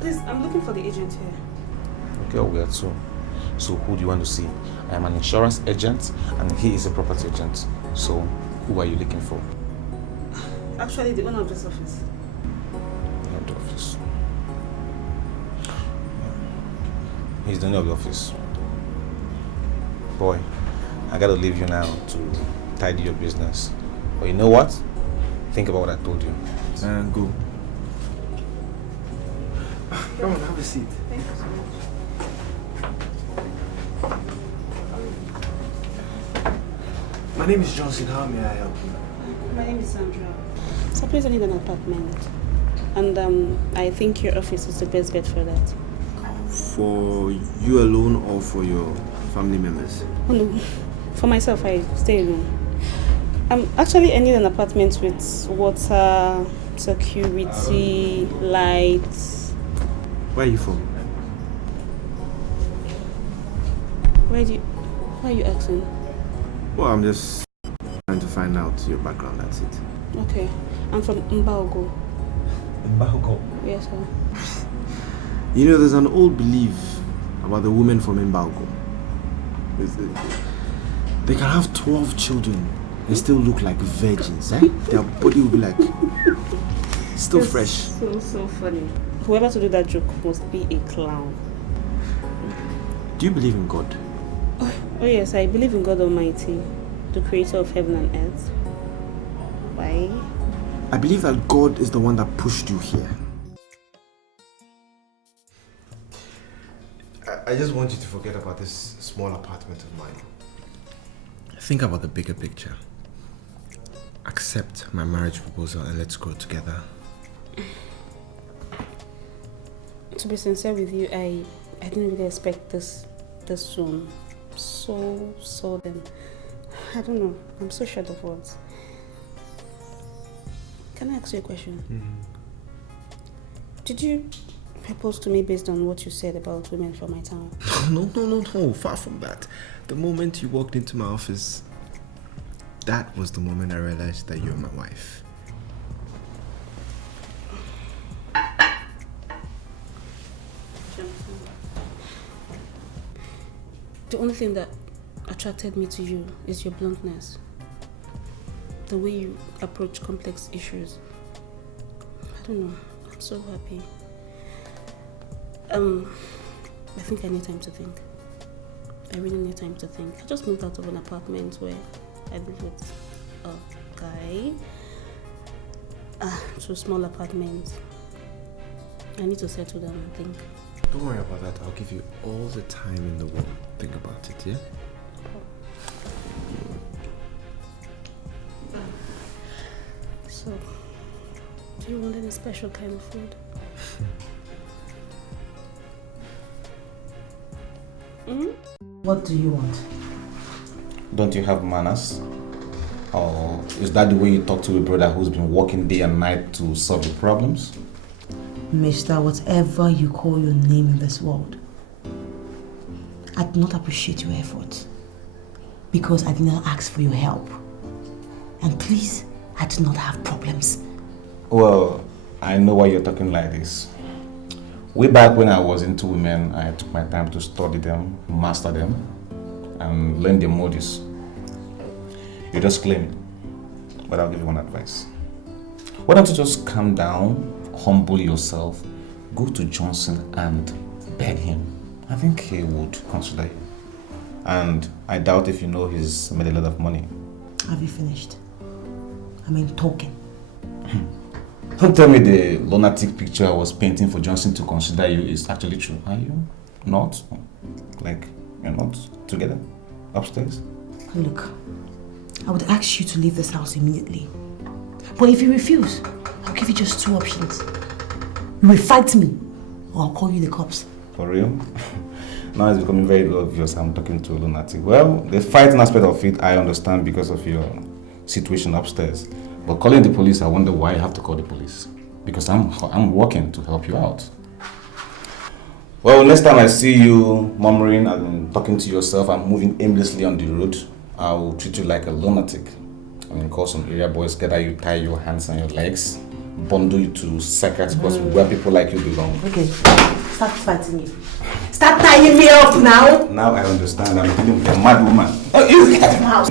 Please, I'm looking for the agent here. Okay, where to? So who do you want to see? I am an insurance agent and he is a property agent. So who are you looking for? Actually, the owner of this office. Of the office. He's the owner of the office. Boy, I gotta leave you now to tidy your business. But you know what? Think about what I told you. Go. Come on, have a seat. Thank you so much. My name is Johnson. How may I help you? My name is Sandra. So please, I need an apartment. And I think your office is the best bet for that. For you alone or for your family members? Oh no, for myself, I stay alone. Actually, I need an apartment with water, security, lights. Where are you from? Why are you asking? Well, I'm just trying to find out your background, that's it. Okay, I'm from Igboegwu. Igboegwu? Yes, sir. You know, there's an old belief about the women from Igboegwu. They can have 12 children and still look like virgins, eh? Their body will be like, still That's fresh. So funny. Whoever to do that joke must be a clown. Do you believe in God? Oh yes, I believe in God Almighty, the creator of heaven and earth. Why? I believe that God is the one that pushed you here. I just want you to forget about this small apartment of mine. Think about the bigger picture. Accept my marriage proposal and let's grow together. To be sincere with you, I didn't really expect this soon. So sudden. I don't know. I'm so short of words. Can I ask you a question? Did you propose to me based on what you said about women from my town? No. Far from that. The moment you walked into my office, that was the moment I realized that you're my wife. The only thing that attracted me to you is your bluntness. The way you approach complex issues. I don't know. I'm so happy. I think I need time to think. I really need time to think. I just moved out of an apartment where I live with a guy. To a small apartment. I need to settle down and think. Don't worry about that. I'll give you all the time in the world. Think about it, yeah? So, do you want any special kind of food? What do you want? Don't you have manners? Or is that the way you talk to a brother who's been working day and night to solve your problems? Mister, whatever you call your name in this world, I do not appreciate your efforts because I did not ask for your help. And please, I do not have problems. Well, I know why you're talking like this. Way back when I was into women, I took my time to study them, master them, and learn their modus. You just claim it, but I'll give you one advice. Why don't you just calm down, humble yourself, go to Johnson and beg him. I think he would consider you. And I doubt if you know he's made a lot of money. Have you finished? I mean talking. Don't tell me the lunatic picture I was painting for Johnson to consider you is actually true. Are you not? Like, you're not together upstairs? Look, I would ask you to leave this house immediately. But if you refuse, I'll give you just two options. You will fight me, or I'll call you the cops. For real? Now it's becoming very obvious I'm talking to a lunatic. Well, the fighting aspect of it, I understand because of your situation upstairs. But calling the police, I wonder why you have to call the police. Because I'm working to help you out. Well, next time I see you murmuring and talking to yourself and moving aimlessly on the road, I will treat you like a lunatic. I mean, call some area boys, gather you, tie your hands and your legs, bundle you to psychiatric hospital where people like you belong. Okay, start fighting me. Start tying me up now. Now I understand. I'm dealing with a mad woman. Oh, you get him out.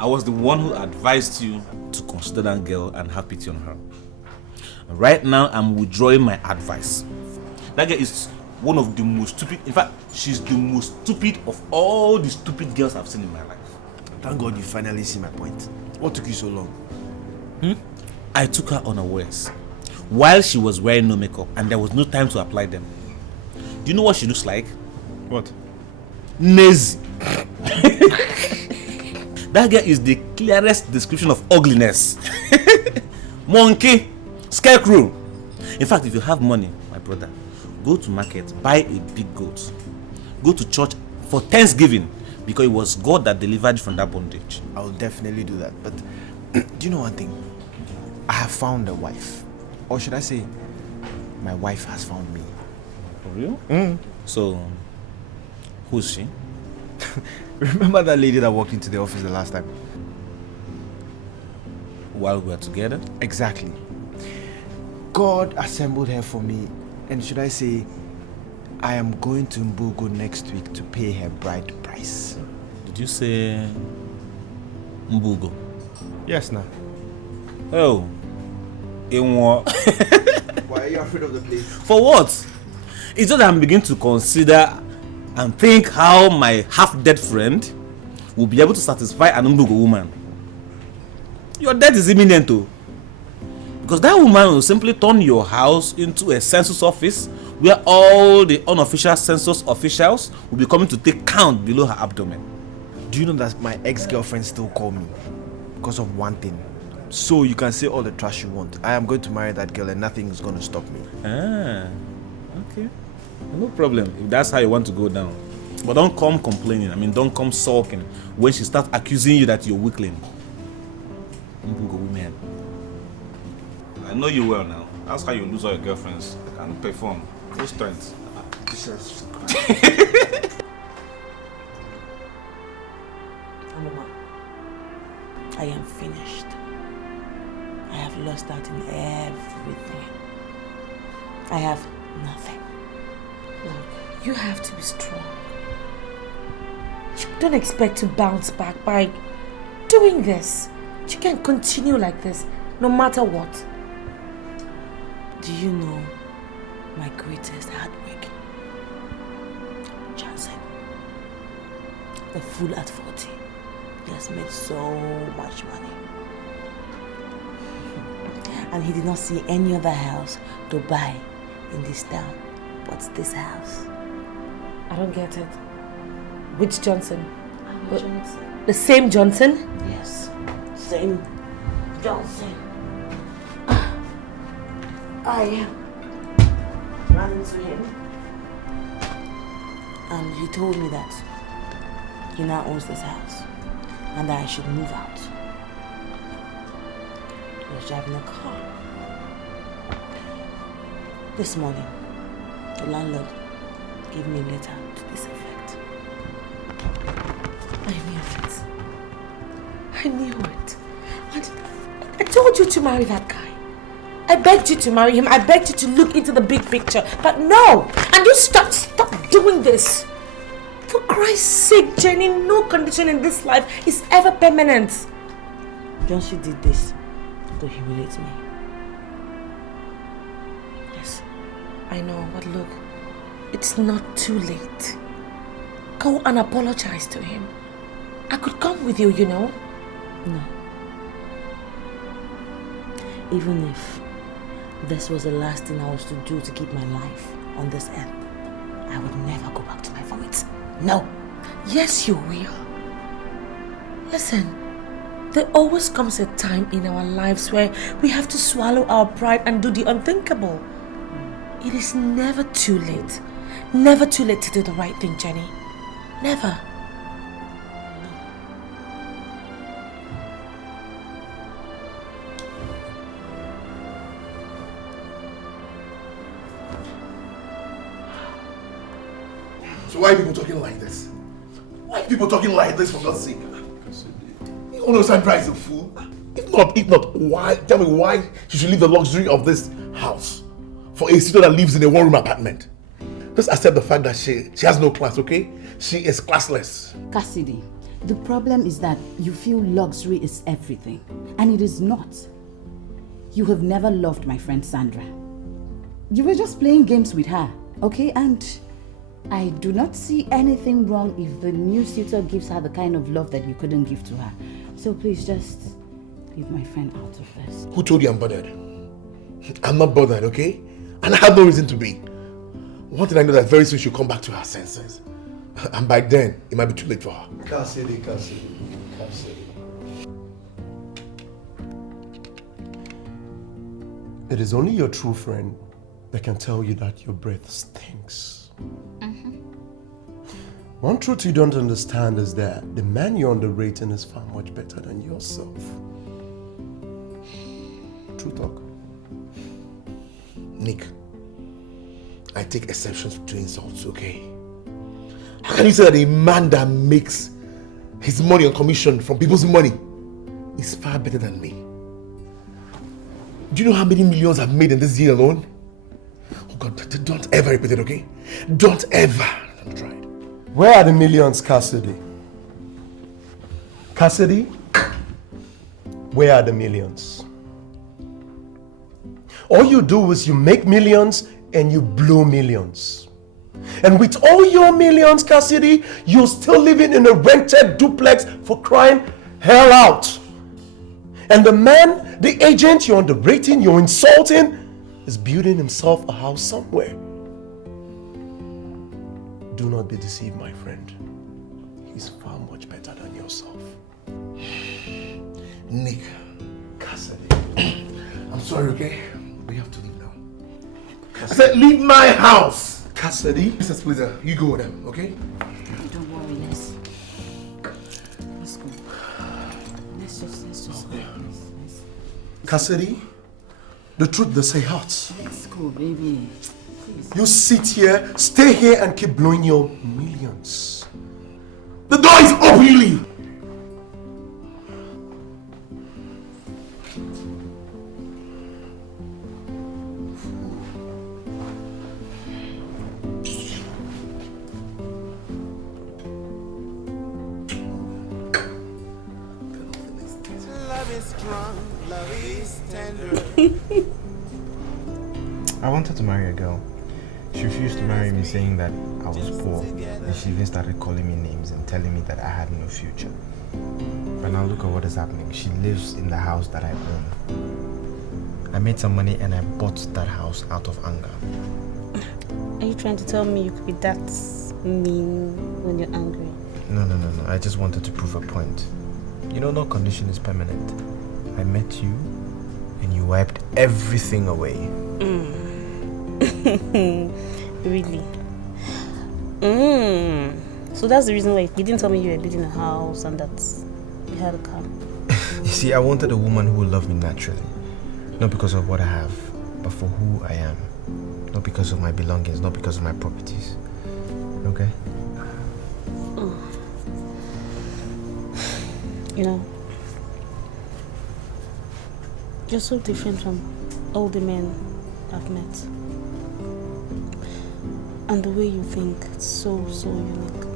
I was the one who advised you to consider that girl and have pity on her. Right now, I'm withdrawing my advice. That girl is one of the most stupid, in fact, she's the most stupid of all the stupid girls I've seen in my life. Thank God you finally see my point. What took you so long? I took her unawares while she was wearing no makeup and there was no time to apply them. Do you know what she looks like? What? Nazi. That girl is the clearest description of ugliness. Monkey, scarecrow. In fact, if you have money, my brother, go to market, buy a big goat. Go to church for Thanksgiving because it was God that delivered you from that bondage. I will definitely do that. But do you know one thing? I have found a wife. Or should I say, my wife has found me. For real? So, who's she? Remember that lady that walked into the office the last time? While we were together? Exactly. God assembled her for me, and should I say, I am going to Mbugo next week to pay her bride price. Did you say Mbugo? Yes, now. Oh. In what? Why are you afraid of the place? For what? It's just that I'm beginning to consider and think how my half-dead friend will be able to satisfy an Mbugo woman. Your death is imminent too. Because that woman will simply turn your house into a census office where all the unofficial census officials will be coming to take count below her abdomen. Do you know that my ex-girlfriend still call me? because of one thing. So you can say all the trash you want. I am going to marry that girl and nothing is going to stop me. Ah, okay. No problem if that's how you want to go down. But don't come complaining. I mean, don't come sulking when she starts accusing you that you're weakling. Women. I know you well now. That's how you lose all your girlfriends. They can perform. Full strength. Jesus Amuma, I am finished. I have lost out in everything. I have nothing. Look, you have to be strong. You don't expect to bounce back by doing this. You can't continue like this, no matter what. Do you know my greatest heartbreak? Johnson. The fool at 40. He has made so much money. And he did not see any other house to buy in this town but this house. I don't get it. Which Johnson? Johnson. The same Johnson? Yes. Same Johnson. I ran into him and he told me that he now owns this house and that I should move out. He was driving a car. This morning, the landlord gave me a letter to this effect. I knew it. I knew it. And I told you to marry that guy. I begged you to marry him. I begged you to look into the big picture. But no! And you stop doing this. For Christ's sake, Jenny, no condition in this life is ever permanent. Johnson did this to humiliate me. Yes, I know, but look, it's not too late. Go and apologize to him. I could come with you, you know. No. Even if this was the last thing I was to do to keep my life on this earth, I would never go back to my vomit. No. Yes, you will. Listen, there always comes a time in our lives where we have to swallow our pride and do the unthinkable. It is never too late. Never too late to do the right thing, Jenny. Never. So why are people talking like this? Why are people talking like this, for God's sake? You understand Christ is a fool? If not, why? Tell me why she should leave the luxury of this house for a sister that lives in a one-room apartment. Just accept the fact that she has no class, okay? She is classless. Cassidy, the problem is that you feel luxury is everything, and it is not. You have never loved my friend Sandra. You were just playing games with her, okay? And I do not see anything wrong if the new suitor gives her the kind of love that you couldn't give to her. So please just leave my friend out of this. Who told you I'm bothered? I'm not bothered, okay? And I have no reason to be. One thing I know that very soon she'll come back to her senses. And by then, it might be too late for her. Cassidy. It is only your true friend that can tell you that your breath stinks. One truth you don't understand is that the man you're underrating is far much better than yourself. True talk. Nick, I take exceptions to insults, okay? How can you say that a man that makes his money on commission from people's money is far better than me? Do you know how many millions I've made in this year alone? Oh God, don't ever repeat it, okay? Don't ever. Don't try it. Where are the millions, Cassidy? Cassidy, where are the millions? All you do is you make millions and you blow millions. And with all your millions, Cassidy, you're still living in a rented duplex for crying hell out. And the man, the agent you're underrating, you're insulting, is building himself a house somewhere. Do not be deceived, my friend. He's far much better than yourself. Nick. Cassidy. I'm sorry, okay? We have to leave now. Cassidy. I said leave my house! Cassidy. Mr. Splitter, you go with them, okay? Don't worry, let's go. Let's just go. Cassidy, the truth they say hurts. Let's go, baby. Please. You sit here, stay here and keep blowing your millions. The door is open, you leave! I wanted to marry a girl. She refused to marry me, saying that I was poor, and she even started calling me names and telling me that I had no future. But now look at what is happening. She lives in the house that I own. I made some money and I bought that house out of anger. Are you trying to tell me you could be that mean when you're angry? No. I just wanted to prove a point. You know, no condition is permanent. I met you and you wiped everything away. Really? So that's the reason why you didn't tell me you were building a house and that you had a car. You see, I wanted a woman who would love me naturally. Not because of what I have, but for who I am. Not because of my belongings, not because of my properties. Okay? You know, you're so different from all the men I've met. And the way you think, it's so unique.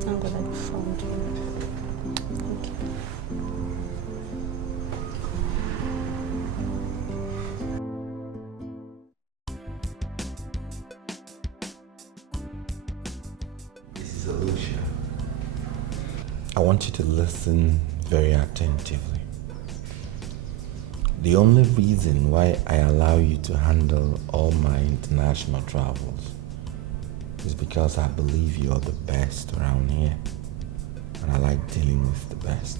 Thank God I found you. Thank you. This is Alicia. I want you to listen very attentively. The only reason why I allow you to handle all my international travels is because I believe you're the best around here. And I like dealing with the best.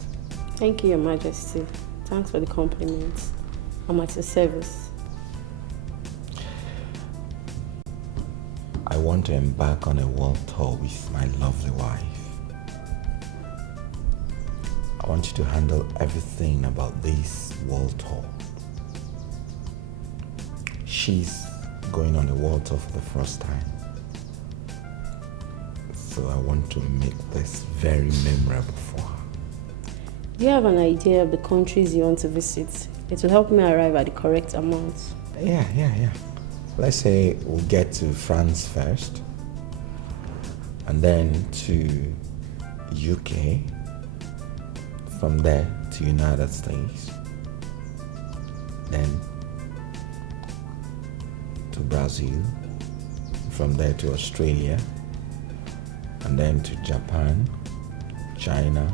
Thank you, Your Majesty. Thanks for the compliments. I'm at your service. I want to embark on a world tour with my lovely wife. I want you to handle everything about this world tour. She's going on a world tour for the first time. So I want to make this very memorable for her. Do you have an idea of the countries you want to visit? It will help me arrive at the correct amount. Yeah. Let's say we'll get to France first, and then to UK, from there to United States, then to Brazil, from there to Australia, and then to Japan, China,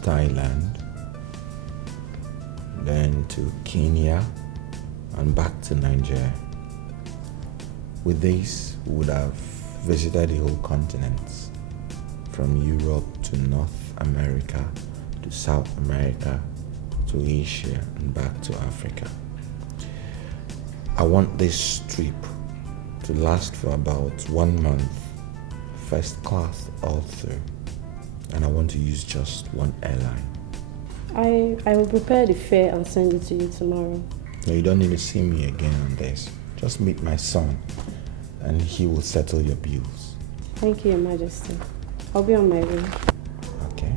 Thailand, then to Kenya, and back to Nigeria. With this, we would have visited the whole continents, from Europe to North America, to South America, to Asia, and back to Africa. I want this trip to last for about 1 month, first class all through, and I want to use just one airline. I will prepare the fare and send it to you tomorrow. No, you don't need to see me again on this. Just meet my son, and he will settle your bills. Thank you, Your Majesty. I'll be on my way. Okay.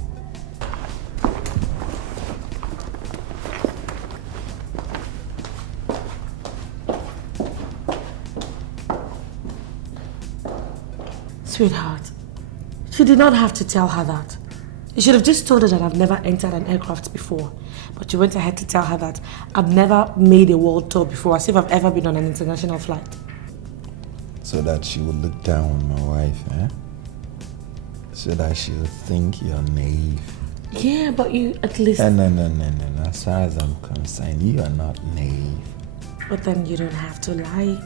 Sweetheart, you did not have to tell her that. You should have just told her that I've never entered an aircraft before. But you went ahead to tell her that I've never made a world tour before, as if I've ever been on an international flight. So that she will look down on my wife, eh? So that she will think you're naive. Yeah, but you at least... No. As far as I'm concerned, you are not naive. But then you don't have to lie.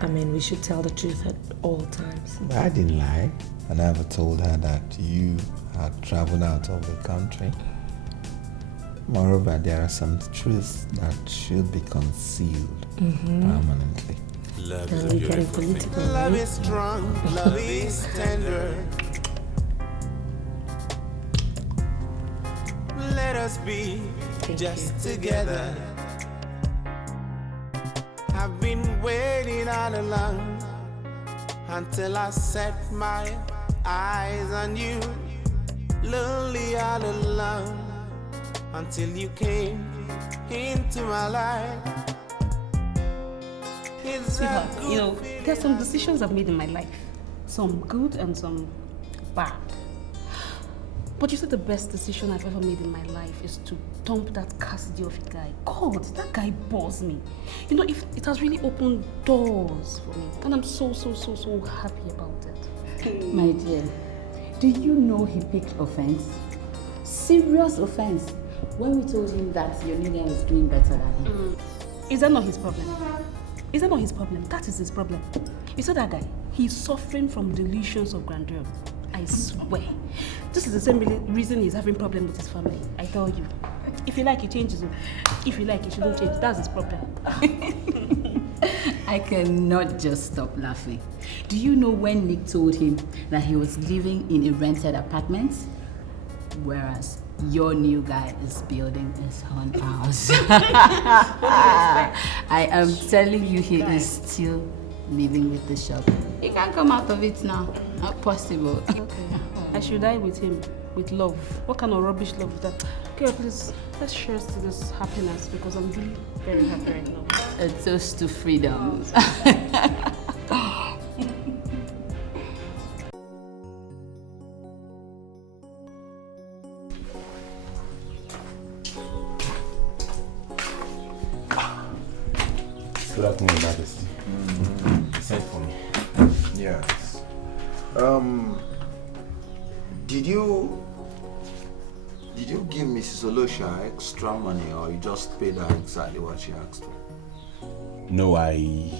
I mean, we should tell the truth at all times. But I didn't lie. I never told her that you had traveled out of the country. Moreover, there are some truths that should be concealed permanently. Love is a beautiful thing. Love is strong, love is tender. Let us be just together. I've been waiting all along until I set my eyes on you. Lonely all alone until you came into my life. Sweetheart, you know, there's some decisions I've made in my life. Some good and some bad. But you said the best decision I've ever made in my life is to dump that Cassidy of a guy. God, that guy bores me. You know, it has really opened doors for me. And I'm so happy about it. My dear, do you know he picked offense? Serious offense. When we told him that your new guy was doing better than him. Is that not his problem? Is that not his problem? That is his problem. You saw that guy? He's suffering from delusions of grandeur. I swear. This is the same reason he's having problems with his family. I tell you. If you like, he changes. If you like, he shouldn't change. That's his problem. I cannot just stop laughing. Do you know when Nick told him that he was living in a rented apartment? Whereas your new guy is building his own house. I am telling you, he is still living with the shop. He can't come out of it now. Not possible. Okay. I should die with him, with love. What kind of rubbish love is that? Okay, please, let's share to this happiness because I'm really very happy right now. A toast to freedom. Good afternoon, Majesty. Send for me. Yes. Did you give Mrs. Olosha extra money or you just paid her exactly what she asked for? No, I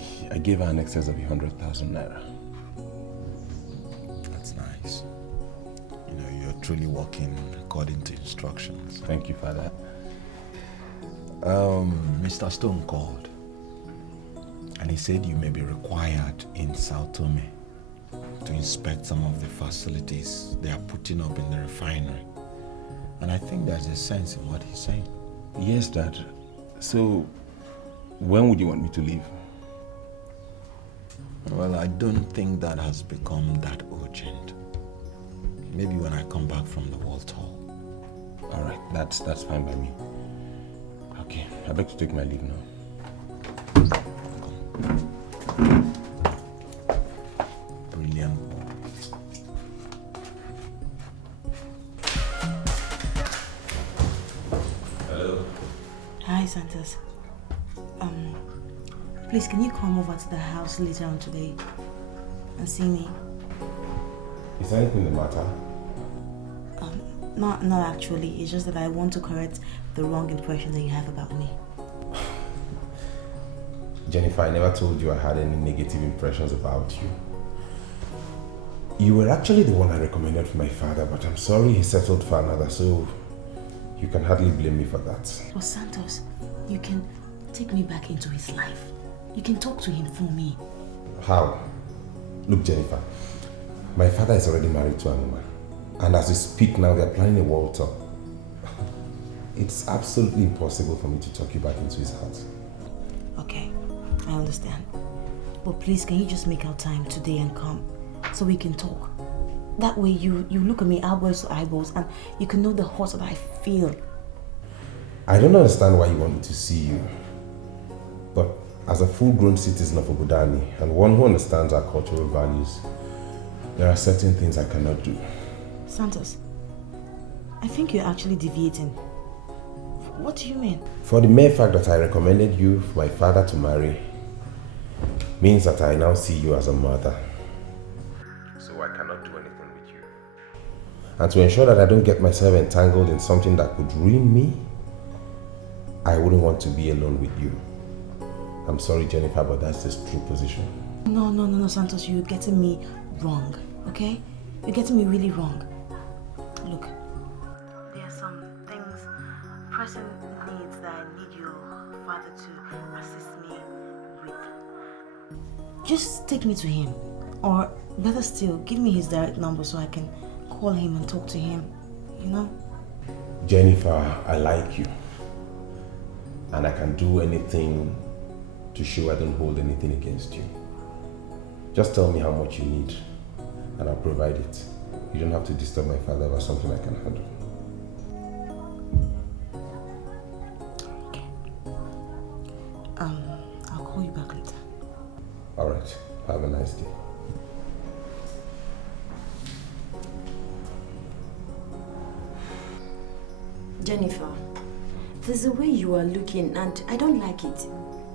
gave her an excess of 100,000 naira. That's nice. You know, you're truly working according to instructions. Thank you for that. Mr. Stone called and he said you may be required in Sao Tome to inspect some of the facilities they are putting up in the refinery. And I think there's a sense in what he's saying. Yes, Dad. So, when would you want me to leave? Well, I don't think that has become that urgent. Maybe when I come back from the World Tour. All right, that's fine by me. Okay, I beg to take my leave now. Brilliant. Hello. Hi, Santos. Please, can you come over to the house later on today and see me? Is anything the matter? Not actually. It's just that I want to correct the wrong impression that you have about me. Jennifer, I never told you I had any negative impressions about you. You were actually the one I recommended for my father, but I'm sorry he settled for another, so you can hardly blame me for that. Well, Santos, you can take me back into his life. You can talk to him for me. How? Look, Jennifer, my father is already married to Amuma, and as we speak now, they're planning a world tour. It's absolutely impossible for me to talk you back into his house. Okay, I understand. But please, can you just make out time today and come so we can talk? That way you look at me eyeballs to eyeballs and you can know the hurt that I feel. I don't understand why you want me to see you. But as a full-grown citizen of Obudani and one who understands our cultural values, there are certain things I cannot do. Santos, I think you're actually deviating. What do you mean? For the mere fact that I recommended you for my father to marry means that I now see you as a mother. So I cannot do anything with you. And to ensure that I don't get myself entangled in something that could ruin me, I wouldn't want to be alone with you. I'm sorry, Jennifer, but that's the true position. No, Santos, you're getting me wrong, okay? You're getting me really wrong. Look, there are some things pressing needs that I need your father to assist me with, just take me to him. Or better still, give me his direct number so I can call him and talk to him, you know? Jennifer, I like you. And I can do anything to show I don't hold anything against you. Just tell me how much you need and I'll provide it. You don't have to disturb my father about something I can handle. Okay. I'll call you back later. Alright, have a nice day. Jennifer, there's a way you are looking and I don't like it.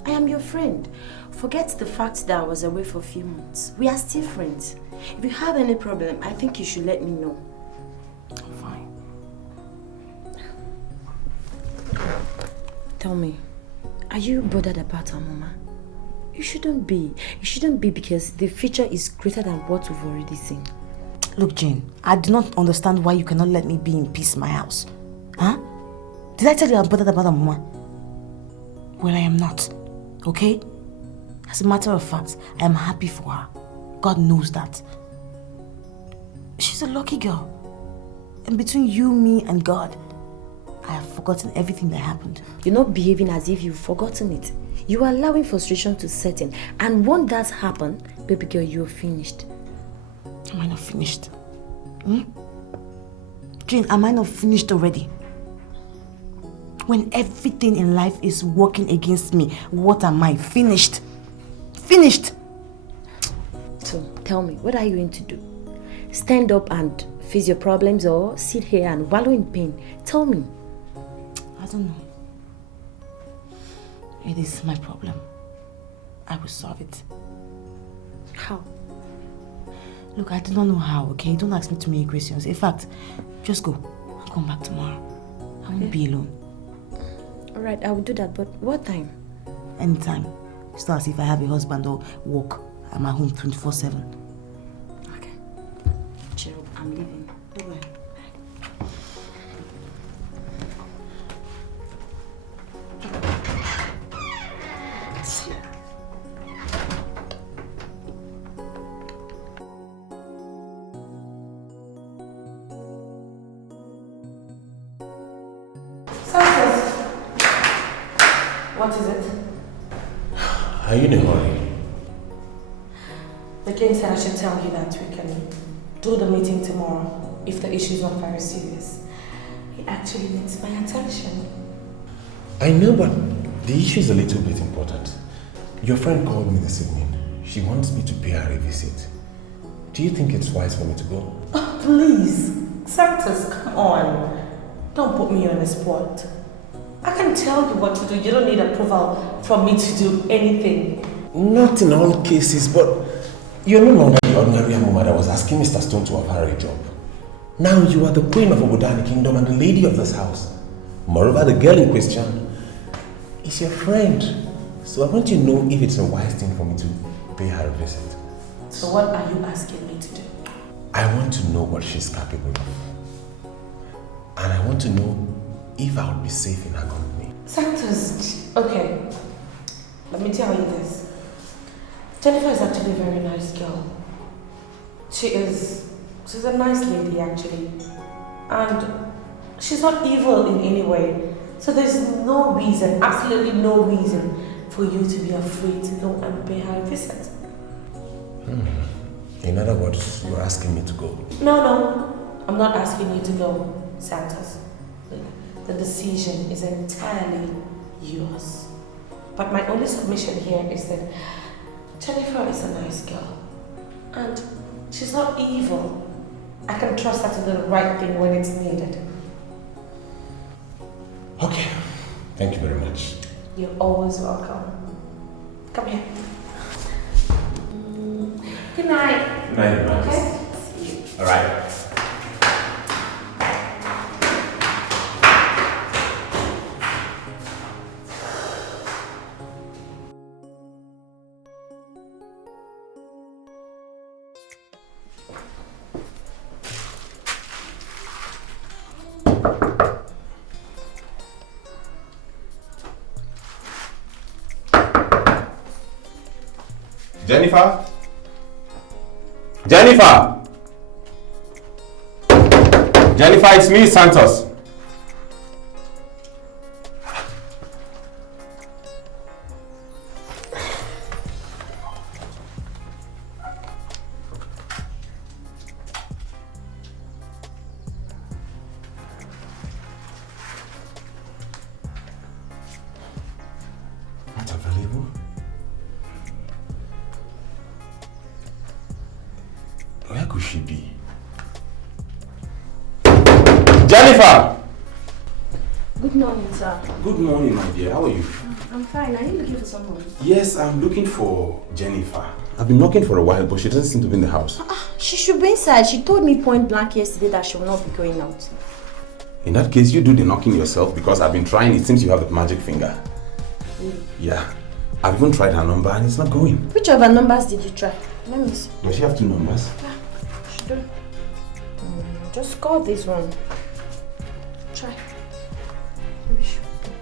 I am your friend. Forget the fact that I was away for a few months. We are still friends. If you have any problem, I think you should let me know. Fine. Tell me, are you bothered about Amuma? You shouldn't be. You shouldn't be because the future is greater than what we've already seen. Look, Jane, I do not understand why you cannot let me be in peace in my house. Huh? Did I tell you I'm bothered about Amuma? Well, I am not. Okay? As a matter of fact, I am happy for her. God knows that. She's a lucky girl. And between you, me, and God, I have forgotten everything that happened. You're not behaving as if you've forgotten it. You are allowing frustration to set in. And when that happens, baby girl, you're finished. Am I not finished? Jane, am I not finished already? When everything in life is working against me, what am I? Finished. Finished. So, tell me, what are you going to do? Stand up and face your problems or sit here and wallow in pain? Tell me. I don't know. It is my problem. I will solve it. How? Look, I do not know how, okay? Don't ask me too many questions. In fact, just go. I'll come back tomorrow. I won't be alone. Alright, I will do that, but what time? Anytime. It's not as if I have a husband or work. I'm at home 24/7. Okay. Cheer up, I'm leaving. Bye-bye. What is it? Are you in a hurry? The king said I should tell you that we can do the meeting tomorrow if the issue is not very serious. He actually needs my attention. I know, but the issue is a little bit important. Your friend called me this evening. She wants me to pay her a visit. Do you think it's wise for me to go? Oh, please. Santos, come on. Don't put me on the spot. I can tell you what to do. You don't need approval from me to do anything. Not in all cases, but you're no longer the ordinary Amuma that was asking Mr. Stone to offer her a job. Now you are the queen of Obodani Kingdom and the lady of this house. Moreover, the girl in question is your friend. So I want to know if it's a wise thing for me to pay her a visit. So what are you asking me to do? I want to know what she's capable of. And I want to know if I would be safe in her company. Santos, okay. Let me tell you this. Jennifer is actually a very nice girl. She's a nice lady actually. And she's not evil in any way. So there's no reason, absolutely no reason for you to be afraid to go and pay her a visit. In other words, you're asking me to go. No, I'm not asking you to go, Santos. The decision is entirely yours. But my only submission here is that Jennifer is a nice girl. And she's not evil. I can trust her to do the right thing when it's needed. Okay. Thank you very much. You're always welcome. Come here. Good night. Good night, okay? See you. All right. Jennifer? Jennifer! Jennifer, it's me, Santos. Not available? Where could she be? Jennifer! Good morning, sir. Good morning, my dear. How are you? I'm fine. Are you looking for someone? Yes, I'm looking for Jennifer. I've been knocking for a while, but she doesn't seem to be in the house. She should be inside. She told me point blank yesterday that she will not be going out. In that case, you do the knocking yourself because I've been trying. It seems you have the magic finger. Yeah. I've even tried her number and it's not going. Which of her numbers did you try? Let me see. Does she have two numbers? Yeah, she do. Just call this one. Try. Maybe she will pick.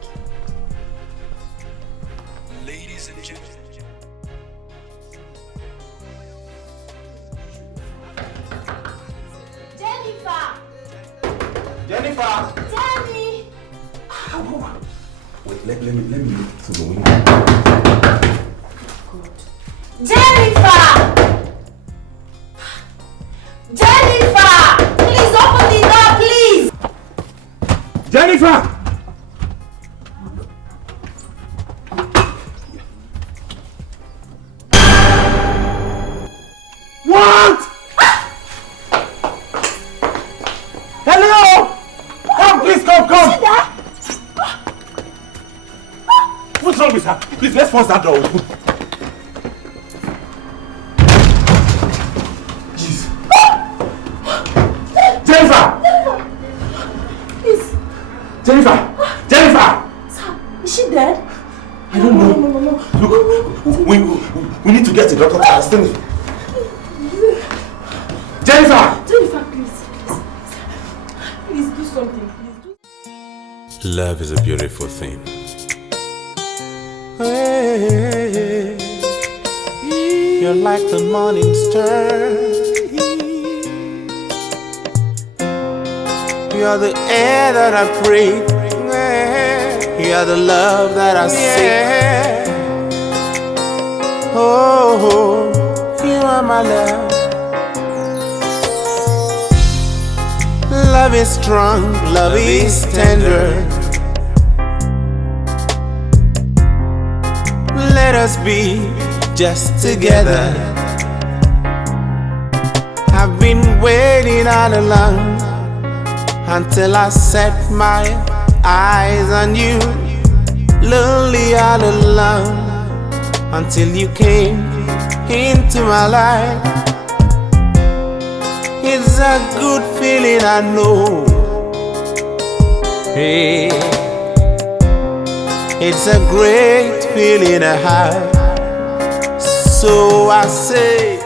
Ladies and gentlemen. Jennifer! Jennifer! Jenny! Wait, let me look through the window. Jennifer! Jennifer! Please open the door, please! Jennifer! What? Hello! Come, please, come! What's wrong with her? Please, let's force that door open. Jeez. Jennifer! Please. Jennifer! Jennifer! Sir, is she dead? I don't know. No. Look, we need to get a doctor to understand it. Jennifer! Jennifer, please. Please do something. Love is a beautiful thing. You're like the morning star. You're the air that I breathe. You're the love that I seek. Oh, you are my love. Love is strong, love is tender. Let us be just together. I've been waiting all along until I set my eyes on you. Lonely all alone until you came into my life. It's a good feeling, I know. Hey, it's a great feeling I have. So I say